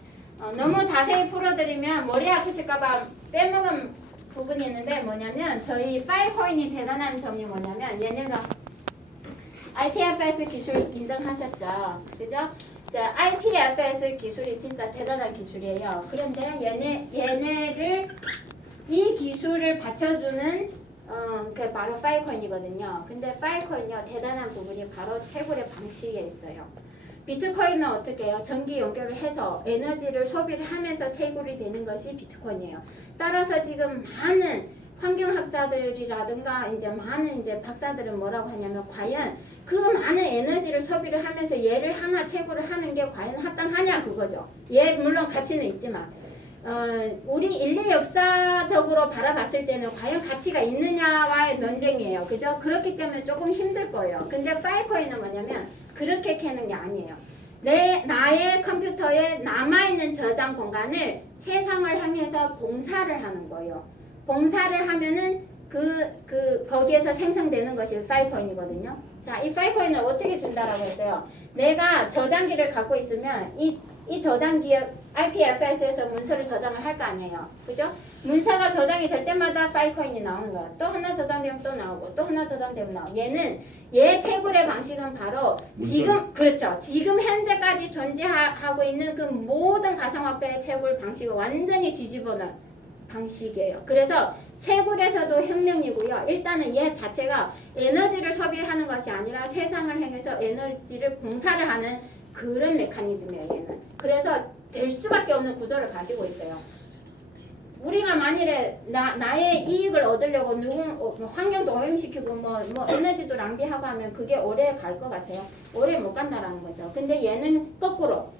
너무 자세히 풀어드리면 머리 아프실까봐 빼먹은 부분이 있는데 뭐냐면 저희 파이코인이 대단한 점이 뭐냐면 얘네가 IPFS 기술 인정하셨죠? 그죠? 자, IPFS 기술이 진짜 대단한 기술이에요. 그런데 얘네를 이 기술을 받쳐주는 그 바로 파일코인이거든요. 근데 파일코인이요 대단한 부분이 바로 채굴의 방식에 있어요. 비트코인은 어떻게 해요? 전기 연결을 해서 에너지를 소비를 하면서 채굴이 되는 것이 비트코인이에요. 따라서 지금 많은 환경학자들이라든가 이제 많은 이제 박사들은 뭐라고 하냐면 과연 그 많은 에너지를 소비를 하면서 얘를 하나 채굴을 하는 게 과연 합당하냐 그거죠. 얘 물론 가치는 있지만 우리 인류 역사적으로 바라봤을 때는 과연 가치가 있느냐와의 논쟁이에요. 그죠? 그렇기 때문에 조금 힘들 거예요. 근데 파일코인은 뭐냐면 그렇게 캐는 게 아니에요. 나의 컴퓨터에 남아있는 저장 공간을 세상을 향해서 봉사를 하는 거예요. 봉사를 하면은 거기에서 생성되는 것이 파일코인이거든요. 자, 이 파일코인을 어떻게 준다라고 했어요? 내가 저장기를 갖고 있으면 이 저장기에 IPFS에서 문서를 저장을 할 거 아니에요. 그죠? 문서가 저장이 될 때마다 파일코인이 나오는 거야. 또 하나 저장되면 또 나오고 또 하나 저장되면 나오고. 얘 채굴의 방식은 바로 지금 그렇죠. 지금 현재까지 존재하고 있는 그 모든 가상화폐의 채굴 방식을 완전히 뒤집어놓은 방식이에요. 그래서 채굴에서도 혁명이고요. 일단은 얘 자체가 에너지를 소비하는 것이 아니라 세상을 향해서 에너지를 봉사를 하는 그런 메커니즘이에요. 얘는. 그래서 될 수밖에 없는 구조를 가지고 있어요. 우리가 만일에 나의 이익을 얻으려고 환경도 오염시키고 뭐 에너지도 낭비하고 하면 그게 오래 갈 것 같아요. 오래 못 간다라는 거죠. 근데 얘는 거꾸로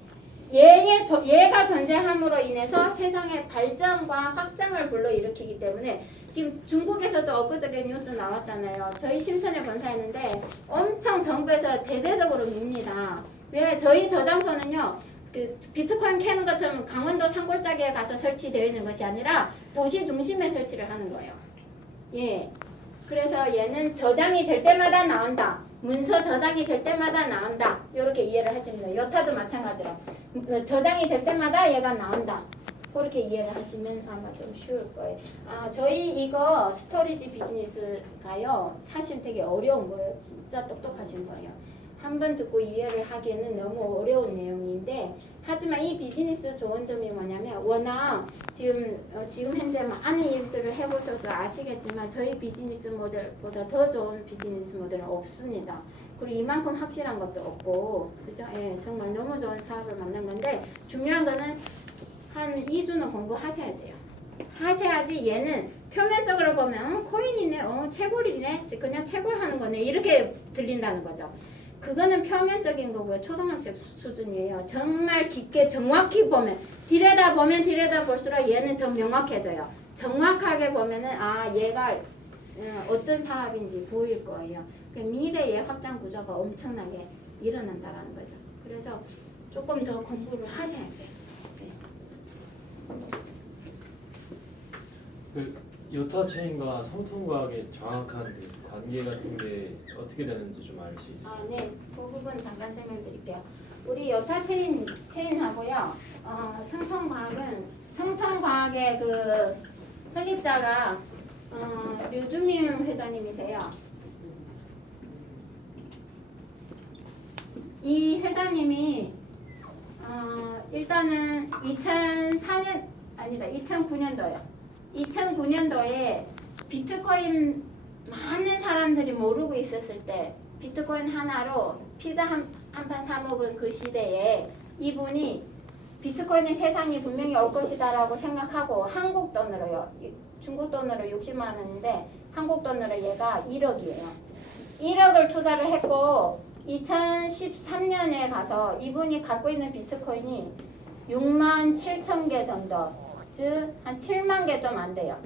얘가 존재함으로 인해서 세상의 발전과 확장을 불러일으키기 때문에 지금 중국에서도 엊그저께 뉴스 나왔잖아요. 저희 심천에 본사했는데 엄청 정부에서 대대적으로 밉니다. 왜? 저희 저장소는요. 그 비트코인 캐는 것처럼 강원도 산골짜기에 가서 설치되어 있는 것이 아니라 도시 중심에 설치를 하는 거예요. 예. 그래서 얘는 저장이 될 때마다 나온다. 문서 저장이 될 때마다 나온다. 이렇게 이해를 하시면 돼요. 여타도 마찬가지로 저장이 될 때마다 얘가 나온다. 그렇게 이해를 하시면 아마 좀 쉬울 거예요. 저희 이거 스토리지 비즈니스가요. 사실 되게 어려운 거예요. 진짜 똑똑하신 거예요. 한 번 듣고 이해를 하기에는 너무 어려운 내용인데 하지만 이 비즈니스 좋은 점이 뭐냐면 워낙 지금 현재 많은 일들을 해보셔도 아시겠지만 저희 비즈니스 모델보다 더 좋은 비즈니스 모델은 없습니다. 그리고 이만큼 확실한 것도 없고 그죠? 예, 정말 너무 좋은 사업을 만난 건데 중요한 거는 한 2주는 공부하셔야 돼요. 하셔야지 얘는 표면적으로 보면 코인이네, 채굴이네, 그냥 채굴하는 거네 이렇게 들린다는 거죠. 그거는 표면적인 거고요. 초등학생 수준이에요. 정말 깊게 정확히 보면 들여다볼수록 얘는 더 명확해져요. 정확하게 보면은 얘가 어떤 사업인지 보일 거예요. 미래의 확장 구조가 엄청나게 일어난다라는 거죠. 그래서 조금 더 공부를 하셔야 돼요. 그 요타 체인과 성통과학의 정확한 그 관계 같은 게 어떻게 되는지 좀 알 수 있어요? 네. 그 부분 잠깐 설명드릴게요. 우리 요타 체인하고요. 성통과학의 그 설립자가 류주민 회장님이세요. 이 회장님이 일단은 2009년도에 비트코인 많은 사람들이 모르고 있었을 때 비트코인 하나로 피자 한 판 사 먹은 그 시대에 이분이 비트코인의 세상이 분명히 올 것이다라고 생각하고 한국 돈으로요. 중국 돈으로 60만 원인데 한국 돈으로 얘가 1억이에요. 1억을 투자를 했고 2013년에 가서 이분이 갖고 있는 비트코인이 6만 7천 개 정도, 즉 한 7만 개 좀 안 돼요.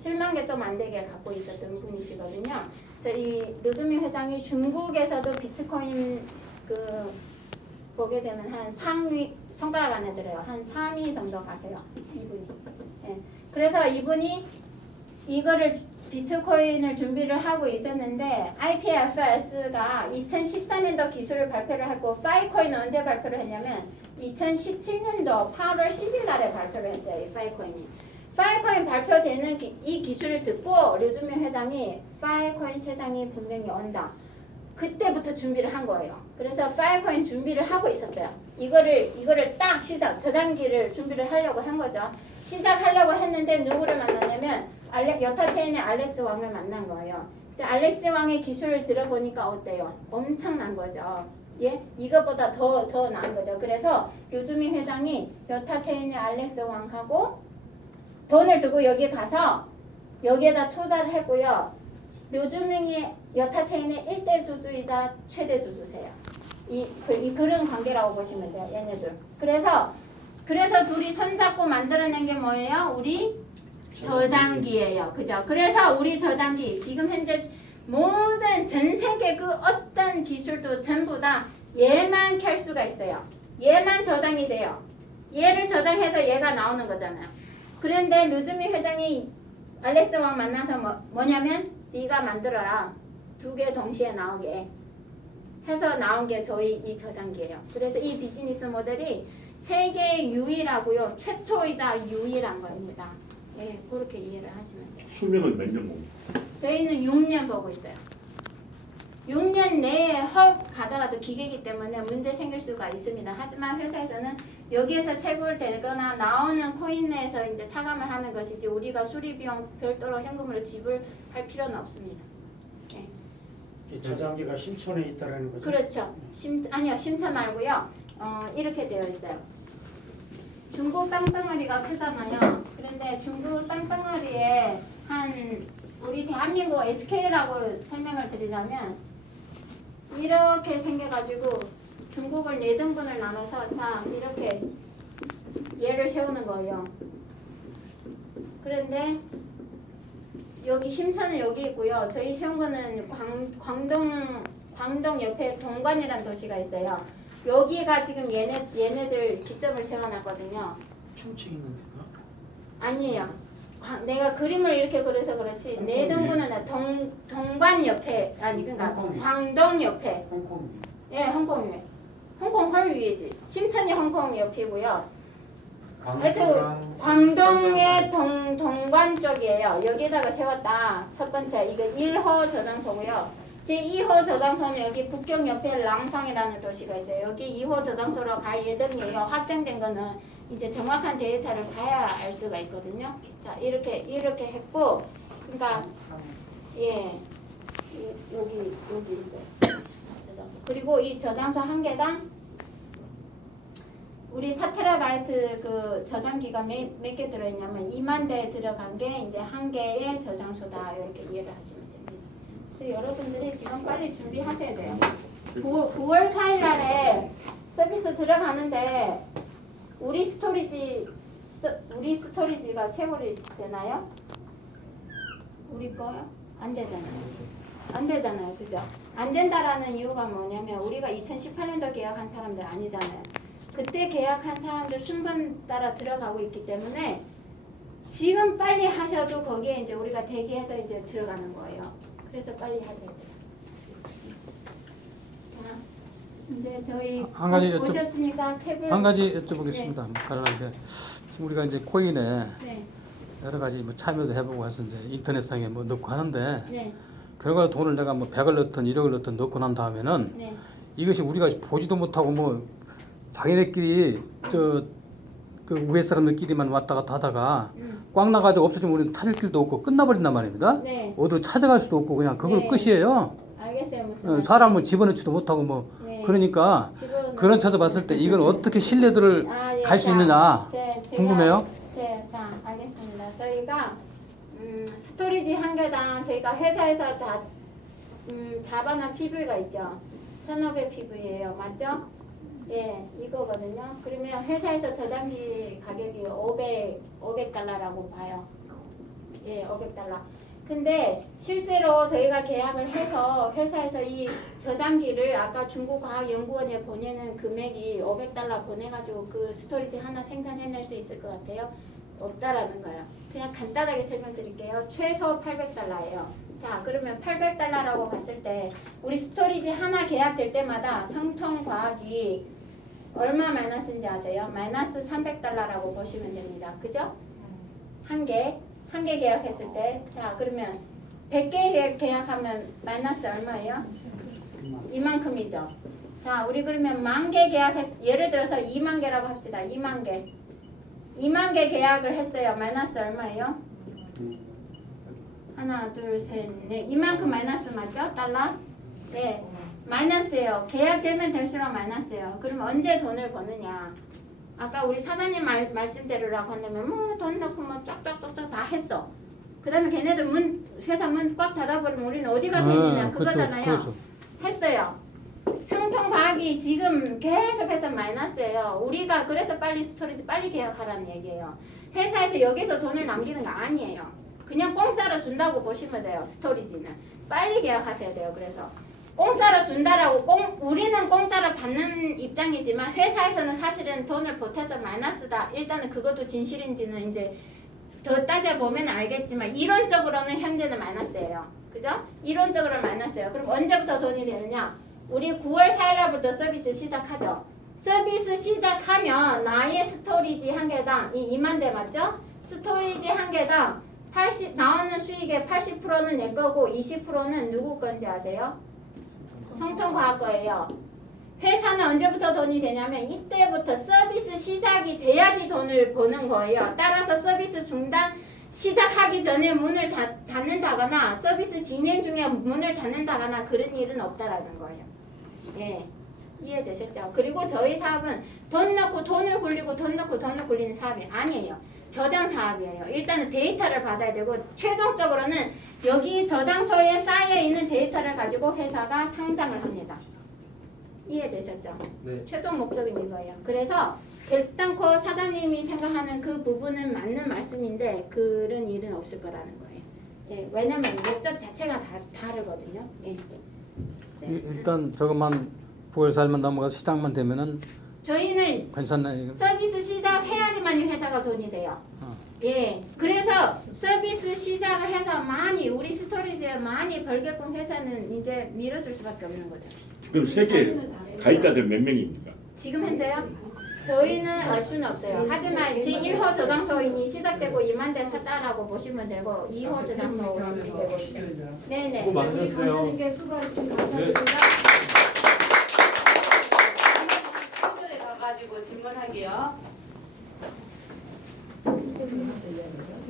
7만 개 좀 안 되게 갖고 있었던 분이시거든요. 그래서 이 류주민 회장이 중국에서도 비트코인 보게 되면 한 상위 손가락 안에 들어요. 한 3위 정도 가세요. 이분이. 예. 그래서 이분이 이거를 비트코인을 준비를 하고 있었는데 IPFS가 2014년도 기술을 발표를 했고 파일코인은 언제 발표를 했냐면 2017년도 8월 10일 날에 발표를 했어요. 이 파일코인이. 파일코인 발표되는 이 기술을 듣고 류주민 회장이 파일코인 세상이 분명히 온다. 그때부터 준비를 한 거예요. 그래서 파일코인 준비를 하고 있었어요. 이거를 딱 저장기를 준비를 하려고 한 거죠. 시작하려고 했는데 누구를 만났냐면 여타체인의 알렉스 왕을 만난 거예요. 그래서 알렉스 왕의 기술을 들어보니까 어때요? 엄청난 거죠. 예? 이것보다 더 나은 거죠. 그래서 류즈미 회장이 여타체인의 알렉스 왕하고 돈을 두고 여기 가서 여기에다 투자를 했고요. 류즈밍이 여타체인의 1대 주주이자 최대 주주세요. 그런 관계라고 보시면 돼요. 얘네들. 그래서 둘이 손잡고 만들어낸 게 뭐예요? 우리 저장기예요. 그죠? 그래서 우리 저장기 지금 현재 모든 전 세계 그 어떤 기술도 전부 다 얘만 켤 수가 있어요. 얘만 저장이 돼요. 얘를 저장해서 얘가 나오는 거잖아요. 그런데 류즈미 회장이 알렉스 왕 만나서 뭐냐면 네가 만들어라. 2개 동시에 나오게 해서 나온 게 저희 이 저장기예요. 그래서 이 비즈니스 모델이 세계 유일하고요. 최초이자 유일한 겁니다. 예, 그렇게 이해를 하시면 돼요. 수명을 몇 년 봅니까? 저희는 6년 보고 있어요. 6년 내에 헐 가더라도 기계이기 때문에 문제 생길 수가 있습니다. 하지만 회사에서는 여기에서 체불되거나 나오는 코인 내에서 이제 차감을 하는 것이지 우리가 수리 비용 별도로 현금으로 지불할 필요는 없습니다. 예. 이 저장기가 심천에 있다라는 거죠. 그렇죠. 아니요, 심천 말고요. 이렇게 되어 있어요. 중고 땅덩어리가 크잖아요. 그런데 중고 땅덩어리에 우리 대한민국 SK라고 설명을 드리자면 이렇게 생겨가지고 중국을 4등분을 나눠서 자 이렇게 얘를 세우는 거예요. 그런데 여기 심천은 여기 있고요. 저희 세운 거는 광동 옆에 동관이라는 도시가 있어요. 여기가 지금 얘네들 기점을 세워놨거든요. 충치 있는 데가? 아니에요. 내가 그림을 이렇게 그려서 그렇지 네 등분은 동관 옆에 아니 그러니까 홍콩 위. 광동 옆에 홍콩 예 홍콩 위에 홍콩 헐 위에지 심천이 홍콩 옆이고요. 하여튼 광동의 동관 쪽이에요. 여기다가 세웠다. 첫 번째 이거 1호 저장소고요. 제2호 저장소는 여기 북경 옆에 랑팡이라는 도시가 있어요. 여기 2호 저장소로 갈 예정이에요. 확정된 거는 이제 정확한 데이터를 봐야 알 수가 있거든요. 자 이렇게 했고, 그러니까 예 여기 있어요. 그리고 이 저장소 한 개당 우리 4TB 그 저장기가 몇 개 들어있냐면 2만 대 들어간 게 이제 한 개의 저장소다 이렇게 이해를 하시면 됩니다. 그래서 여러분들이 지금 빨리 준비하셔야 돼요. 9월 4일 날에 서비스 들어가는데 우리 스토리지가 채굴이 되나요? 우리 거요? 안 되잖아요. 그죠? 안 된다라는 이유가 뭐냐면 우리가 2018년도 계약한 사람들 아니잖아요. 그때 계약한 사람들 순번 따라 들어가고 있기 때문에 지금 빨리 하셔도 거기에 이제 우리가 대기해서 이제 들어가는 거예요. 그래서 빨리 하셔야 돼요. 자, 이제 저희 한 가지 보셨으니까 탭을 한 가지 여쭤보겠습니다. 가능한데 지금 우리가 이제 코인에 네, 여러 가지 뭐 참여도 해보고 해서 이제 인터넷상에 뭐 넣고 하는데 네, 결과 돈을 내가 뭐 100을 넣든 1억을 넣든 넣고 난 다음에는 네. 이것이 우리가 보지도 못하고 뭐 자기네끼리 그 위에 사람들끼리만 왔다 갔다 하다가 꽉 나가지고 없어지면 우리는 찾을 길도 없고 끝나버린단 말입니다. 네. 어디로 찾아갈 수도 없고 그냥 그걸로 네. 끝이에요. 알겠어요. 무슨 사람은 집어넣지도 못하고 뭐 네. 그러니까 지금 그런 차도 봤을 때 이건 어떻게 신뢰도를 예, 갈 수 자, 있느냐 제가 궁금해요. 자, 알겠습니다. 저희가 스토리지 한 개당 저희가 회사에서 자반한 PV가 있죠. 1,500 PV예요. 맞죠? 예, 이거거든요. 그러면 회사에서 저장기 가격이 500달러라고 봐요. 예, 500달러. 근데 실제로 저희가 계약을 해서 회사에서 이 저장기를 아까 중국과학연구원에 보내는 금액이 500달러 보내가지고 그 스토리지 하나 생산해낼 수 있을 것 같아요? 없다라는 거예요. 그냥 간단하게 설명드릴게요. 최소 800달러예요. 자, 그러면 800달러라고 봤을 때 우리 스토리지 하나 계약될 때마다 성통과학이 얼마 마이너스인지 아세요? 마이너스 300달러라고 보시면 됩니다. 그죠? 한 개 계약했을 때. 자, 그러면 100개 계약하면 마이너스 얼마예요? 이만큼이죠. 자, 우리 그러면 10,000개 예를 들어서 2만 개라고 합시다. 2만 개. 2만 개 계약을 했어요. 마이너스 얼마예요? 하나, 둘, 셋, 넷. 이만큼 마이너스 맞죠? 달러? 네. 마이너스예요. 계약되면 될수록 마이너스예요. 그러면 언제 돈을 버느냐? 아까 우리 사장님 말씀대로라고 한다면 뭐 돈 넣고 뭐 쫙쫙쫙쫙 다 했어. 그 다음에 걔네들 회사 문 꽉 닫아버리면 우리는 어디 가서 했느냐 그거잖아요. 그렇죠. 했어요. 청통과학이 지금 계속해서 마이너스예요. 우리가 그래서 빨리 스토리지 빨리 계약하라는 얘기예요. 회사에서 여기서 돈을 남기는 거 아니에요. 그냥 공짜로 준다고 보시면 돼요. 스토리지는 빨리 계약하셔야 돼요. 그래서 공짜로 준다라고 우리는 공짜로 받는 입장이지만 회사에서는 사실은 돈을 보태서 마이너스다. 일단은 그것도 진실인지는 이제 더 따져보면 알겠지만 이론적으로는 현재는 마이너스예요. 그죠? 이론적으로 마이너스예요. 그럼 언제부터 돈이 되느냐? 우리 9월 4일날부터 서비스 시작하죠. 서비스 시작하면 나의 스토리지 한 개당 이 2만 대 맞죠? 스토리지 한 개당 80 나오는 수익의 80%는 내 거고 20%는 누구 건지 아세요? 성통과학 거예요. 회사는 언제부터 돈이 되냐면 이때부터 서비스 시작이 돼야지 돈을 버는 거예요. 따라서 서비스 중단 시작하기 전에 문을 닫는다거나 서비스 진행 중에 문을 닫는다거나 그런 일은 없다라는 거예요. 예, 이해되셨죠? 그리고 저희 사업은 돈 넣고 돈을 굴리고 돈 넣고 돈을 굴리는 사업이 아니에요. 저장 사업이에요. 일단은 데이터를 받아야 되고 최종적으로는 여기 저장소에 쌓여 있는 데이터를 가지고 회사가 상장을 합니다. 이해되셨죠? 네. 최종 목적은 이거예요. 그래서 결단코 사장님이 생각하는 그 부분은 맞는 말씀인데 그런 일은 없을 거라는 거예요. 예, 왜냐면 목적 자체가 다르거든요. 예. 일단 저것만 9월 4일만 넘어가서 시작만 되면은 저희는 괜찮네. 서비스 시작해야지만 회사가 돈이 돼요. 어. 예, 그래서 서비스 시작을 해서 많이 우리 스토리지에 많이 벌게끔 회사는 이제 밀어줄 수밖에 없는 거죠. 지금 세계 가입자들 몇 명입니까? 지금 현재요? 저희는 알 수는 없어요. 하지만 제1호 저장소인이 시작되고 2만 대 찼다라고 보시면 되고 2호 저장소 준비되고 있어요. 네네. 수고 많으셨어요. 게 수고하셨습니다. 네. 한번에 가가지고 질문할게요.